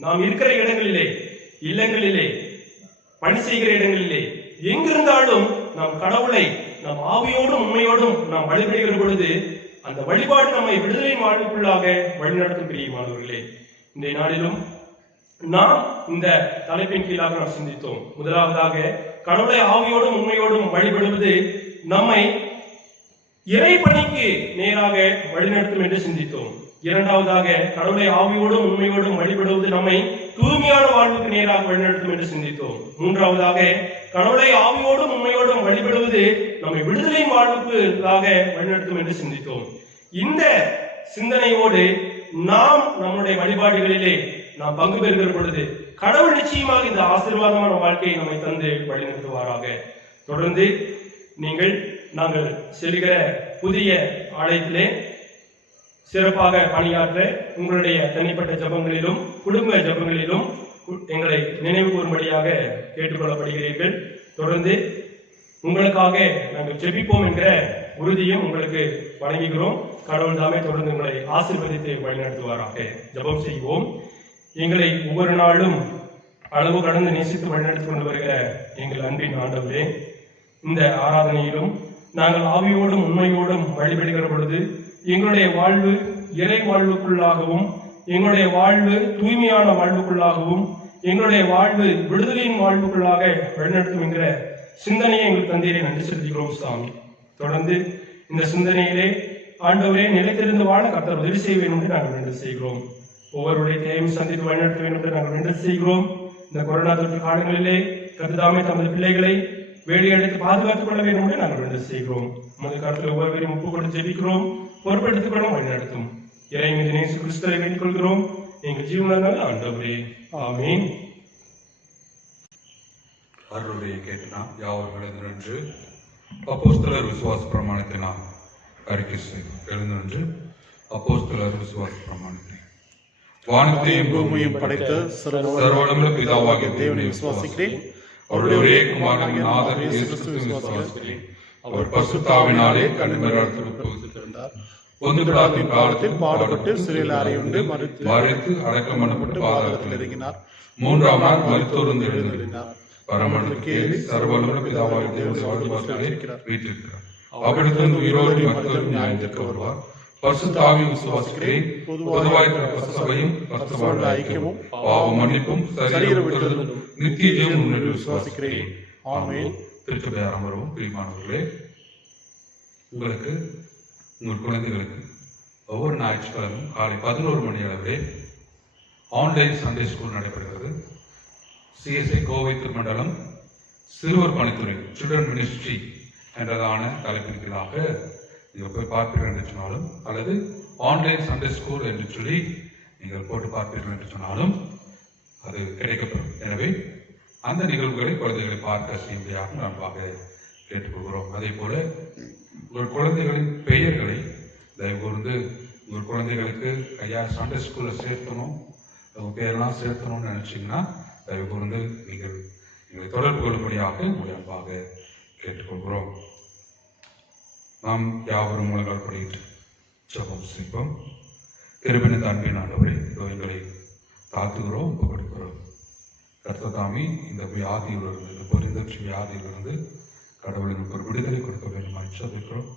நாம் இருக்கிற இடங்களிலே, இல்லங்களிலே, பணி செய்கிற இடங்களிலே எங்கிருந்தாலும் நாம் கடவுளை நாம் ஆவியோடும் உண்மையோடும் நாம் வழிபடுகிற பொழுது அந்த வழிபாடு நம்மை விடுதலை வாழ்வுக்குள்ளாக வழிநடத்தும் பிரியமானவர்களே. இந்த நாளிலும் நாம் இந்த தலைப்பின் கீழாக நாம் சிந்தித்தோம். முதலாவதாக கடவுளை ஆவியோடும் உண்மையோடும் வழிபடுவது நம்மை இறைப்பணிக்கு நேராக வழிநடத்தும் என்று சிந்தித்தோம். இரண்டாவதாக கடவுளை ஆவியோடும் உண்மையோடும் வழிபடுவது நம்மை தூய்மையான வாழ்வுக்கு நேராக வழிநடத்தும் என்று சிந்தித்தோம். மூன்றாவதாக கடவுளை ஆவியோடும் உண்மையோடும் வழிபடுவது நம்மை விடுதலை வாழ்வுக்குள்ளாக வழிநடத்தும் என்று சிந்தித்தோம். இந்த சிந்தனையோடு நாம் நம்முடைய வழிபாடுகளிலே நாம் பங்கு பெறுகிற பொழுது கடவுள் நிச்சயமாக இந்த ஆசீர்வாதமான வாழ்க்கையை நம்மை தந்து வழிநடத்துவாராக. தொடர்ந்து நாங்கள் செல்கிற புதிய ஆலயத்திலே சிறப்பாக பணியாற்ற உங்களுடைய தனிப்பட்ட ஜபங்களிலும் குடும்ப ஜபங்களிலும் எங்களை நினைவு கூறும்படியாக கேட்டுக்கொள்ளப்படுகிறீர்கள். தொடர்ந்து உங்களுக்காக நாங்கள் ஜெபிப்போம் என்கிற உறுதியும் உங்களுக்கு வழங்குகிறோம். கடவுள் தாமே தொடர்ந்து உங்களை ஆசீர்வதித்து வழிநடத்துவாராக. ஜபம் செய்வோம். எங்களை ஒவ்வொரு நாளும் அளவு கடந்து நேசித்து வழிநடத்தி கொண்டு வருகிற எங்கள் அன்பின் ஆண்டவரே, இந்த ஆராதனையிலும் நாங்கள் ஆவியோடும் உண்மையோடும் வழிபடுகிற பொழுது எங்களுடைய வாழ்வு இறை வாழ்வுக்குள்ளாகவும் எங்களுடைய வாழ்வு தூய்மையான வாழ்வுக்குள்ளாகவும் எங்களுடைய வாழ்வு விடுதலையின் வாழ்வுக்குள்ளாக வழிநடத்தும் என்கிற சிந்தனையை எங்கள் தந்தையை நன்றி செலுத்துகிறோம் சாமி. தொடர்ந்து இந்த சிந்தனையிலே ஆண்டவரே நிலைத்திருந்து வாழ கர்த்தர் உதவி செய்ய வேண்டும் என்று நாங்கள் நன்றி செய்கிறோம். ஒவ்வொருடைய தேவையும் சந்தித்து வழிநடத்த வேண்டும் என்று நாங்கள் நன்றி செய்கிறோம். இந்த கொரோனா தொற்று காலங்களிலே கர்த்ததாமே தமது பிள்ளைகளை வேலையடைத்து பாதுகாத்துக் கொள்ள வேண்டும் என்று நாங்கள் நன்றி செய்கிறோம். நமது கருத்தில் ஒவ்வொருவரையும் ஒப்பு கொடுத்து ஜெபிக்கிறோம். பொறுப்பெடுத்துக் கொள்ள வழிநடத்தும் இறை மீது நேசு கிறிஸ்துவை வேண்டிக் கொள்கிறோம் எங்கள் ஜீவனான ஆண்டவரே. ஆமீன். அருளுரையை கேட்டு நாம் யாவரும் எழுந்து நின்று அப்போஸ்தலர் விசுவாச பிரமாணத்தை நாம் அறிக்கை செய்தோம். எழுந்து நின்று அப்போஸ்தலர் விசுவாச பிரமாணத்தை. வானத்தையும் பூமியையும் படைத்த சர்வவல்லமையுள்ள பிதாவாகிய தேவனை விசுவாசிக்கிறேன். அவருடைய ஒரே குமாரனாகிய நாதர் இயேசு கிறிஸ்துவை விசுவாசிக்கிறேன். அவர் பரிசுத்த ஆவியினாலே கன்னிமரியாளிடத்திலிருந்தார். பொந்து பிலாத்தின் காலத்தில் பாடுபட்டு சிறையில் அறையுண்டு மரித்து அடக்கம் பண்ணப்பட்டு பாதாளத்தில் இறங்கினார். மூன்றாம் நாள் மரித்தோர்ந்து எழுந்தருளினார். பரமண்டலத்துக்கு ஏறி சர்வவல்லமையுள்ள பிதாவாகிய தேவனுடைய வலதுபார்சத்திலே வீற்றிருக்கிறார். அவரிடத்திலிருந்து உயிரோடு மரித்தோரை நியாயத்திற்கு வருவார். பரிசுத்த ஆவியை விசுவாசிக்கிறேன். பொதுவாய் சபையும் பரிசுத்த ஐக்கியமும் பாவ மன்னிப்பும் சரீர விடுதலும் நித்திய ஜீவனும் என்று விசுவாசிக்கிறேன். ஆமென். திருச்சபையார் அமரவும். பிரியமானவர்களே, உங்களுக்கு உங்கள் குழந்தைகளுக்கு ஒவ்வொரு ஞாயிற்றுக்கிழமையும் காலை 11 மணி அளவிலே ஆன்லைன் சண்டே ஸ்கூல் நடைபெறுகிறது. சிஎஸ்ஐ கோவை திருமண்டலம் சிறுவர் பணித்துறை சில்ட்ரன் மினிஸ்ட்ரி என்றதான தலைப்பின் கீழாக நீங்கள் போய் பார்ப்பீர்கள் என்று சொன்னாலும் அல்லது ஆன்லைன் சண்டே ஸ்கூல் என்று சொல்லி நீங்கள் போட்டு பார்ப்பீர்கள் என்று சொன்னாலும் அது கிடைக்கப்படும். எனவே அந்த நிகழ்வுகளை குழந்தைகளை பார்க்க செய்யும்படியாக நன்றாக கேட்டுக்கொள்கிறோம். அதே போல உங்கள் குழந்தைகளின் பெயர்களை தயவு கூர்ந்து உங்கள் குழந்தைகளுக்கு ஐயா சண்டே ஸ்கூலில் சேர்த்தணும், உங்கள் பேரெல்லாம் சேர்த்தணும்னு நினைச்சீங்கன்னா தயவு கூர்ந்து நீங்கள் எங்களை தொடர்பு கொள்ளும்படியாக உங்களை அன்பாக கேட்டுக்கொள்கிறோம். நாம் யாவரும் முழங்கால் படித்து ஜெபம் செய்வோம். கிருபையின் அன்பின் ஆண்டவரே, எங்களை தாழ்த்துகிறோம், ஒப்புக்கொடுக்கிறோம். கர்த்ததாமி இந்த வியாதியிலிருந்து, இந்த பெருந்தொற்று வியாதியிலிருந்து கடவுளுக்கு ஒரு விடுதலை கொடுக்க வேண்டும் சொல்லிக்கிறோம்.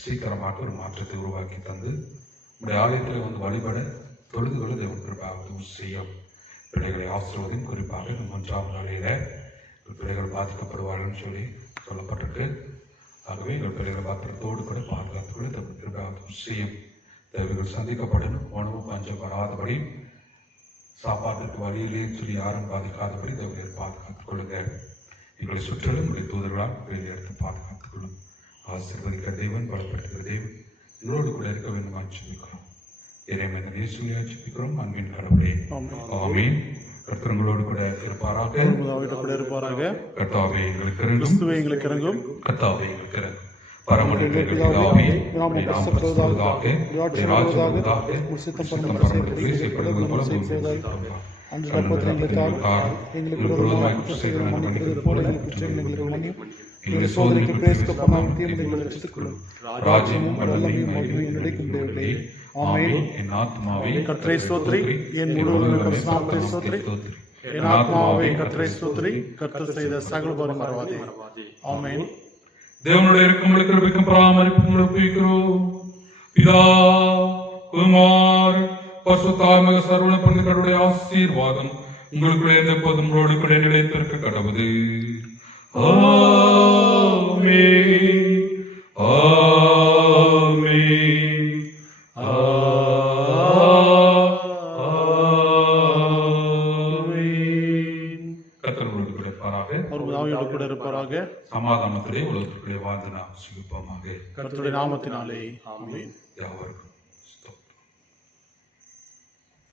சீக்கிரமாக ஒரு மாற்றத்தை உருவாக்கி தந்து நம்முடைய ஆலயத்தில் வந்து வழிபட தொழுதுகளை தேவன் கிருபாக செய்யும். பிள்ளைகளை ஆசிர்வதியும். குறிப்பாக இந்த 1ஆம் நாளையில பிள்ளைகள் பாதிக்கப்படுவார்கள் சொல்லி சொல்லப்பட்டிருக்கு. ஆகவே எங்கள் பிள்ளைகளை பாத்திரத்தோடு கூட பாதுகாத்துக்கொள்ள தேவன் கிருபாக செய்யும். தேவைகள் சந்திக்கப்படணும். உணவு பஞ்சம் வராதபடி, சாப்பாட்டுக்கு வழியிலே சொல்லி யாரும் பாதிக்காதபடி தேவையை பாதுகாத்துக் கொள்ளுங்க. எங்களை சுற்றிலும் உங்களுடைய தூதர்களால் வெளியே எடுத்து பாதுகாத்துக் கொள்ளும். ஆசீர்வதிக்கிற தேவன், பலப்படுத்துகிற தேவன் எங்களோடு கூட இருக்க வேண்டும் சொல்லிக்கிறோம். இறைவன் இயேசுவிலே ஜெபிக்கிறோம். அன்பின் கடவுளே, ஆமென். கர்த்தங்களோடு கூட இருப்பாராக. கர்த்தாவே எங்களுக்கு இறங்கும். கர்த்தாவே எங்களுக்கு இறங்கும். பரமண்டலத்திலே பிதாவே, உம்முடைய நாமம் பரிசுத்தப்படுவதாக. உம்முடைய ராஜ்யம் வருவதாக. உம்முடைய சித்தம் பரமண்டலத்திலே செய்யப்படுவது போல பூமியிலும் ராஜ்யமும் வல்லமையும் மகிமையும் நிறைந்தவரே. ஆமென். என் ஆத்துமாவே கர்த்தரை ஸ்தோத்திரி, என் முழு உள்ளமே நாமத்தை ஸ்தோத்திரி. என் ஆத்மாவே கர்த்தரை ஸ்தோத்திரி, கர்த்தர் செய்த சகல உபகாரங்களை மறவாதே. ஆமென். தேவனுடைய இரக்கமுள்ள கிருபைக்கும் பராமரிப்பும் ஒப்புவிக்கிறோம். பிதா குமார் பரிசுத்தாத்ம சர்வ பிரதிகளுடைய ஆசீர்வாதம் உங்களுக்குள்ளே எப்போதும் உங்களோடு கூட நிலைத்திருக்க கடவுது. ஆமென். ஆமென். ஆமென். கர்த்தர் உங்களோடு கூட இருப்பாராக. அவர் ஆவியோடு கூட இருப்பாராக. சமாதானத்திலே உலகத்திலே வாழ்ந்து நாம் சுகிப்போமாக. கர்த்தருடைய நாமத்தினாலே ஆமென். யாவருக்கும் ஸ்தோத்திரம்.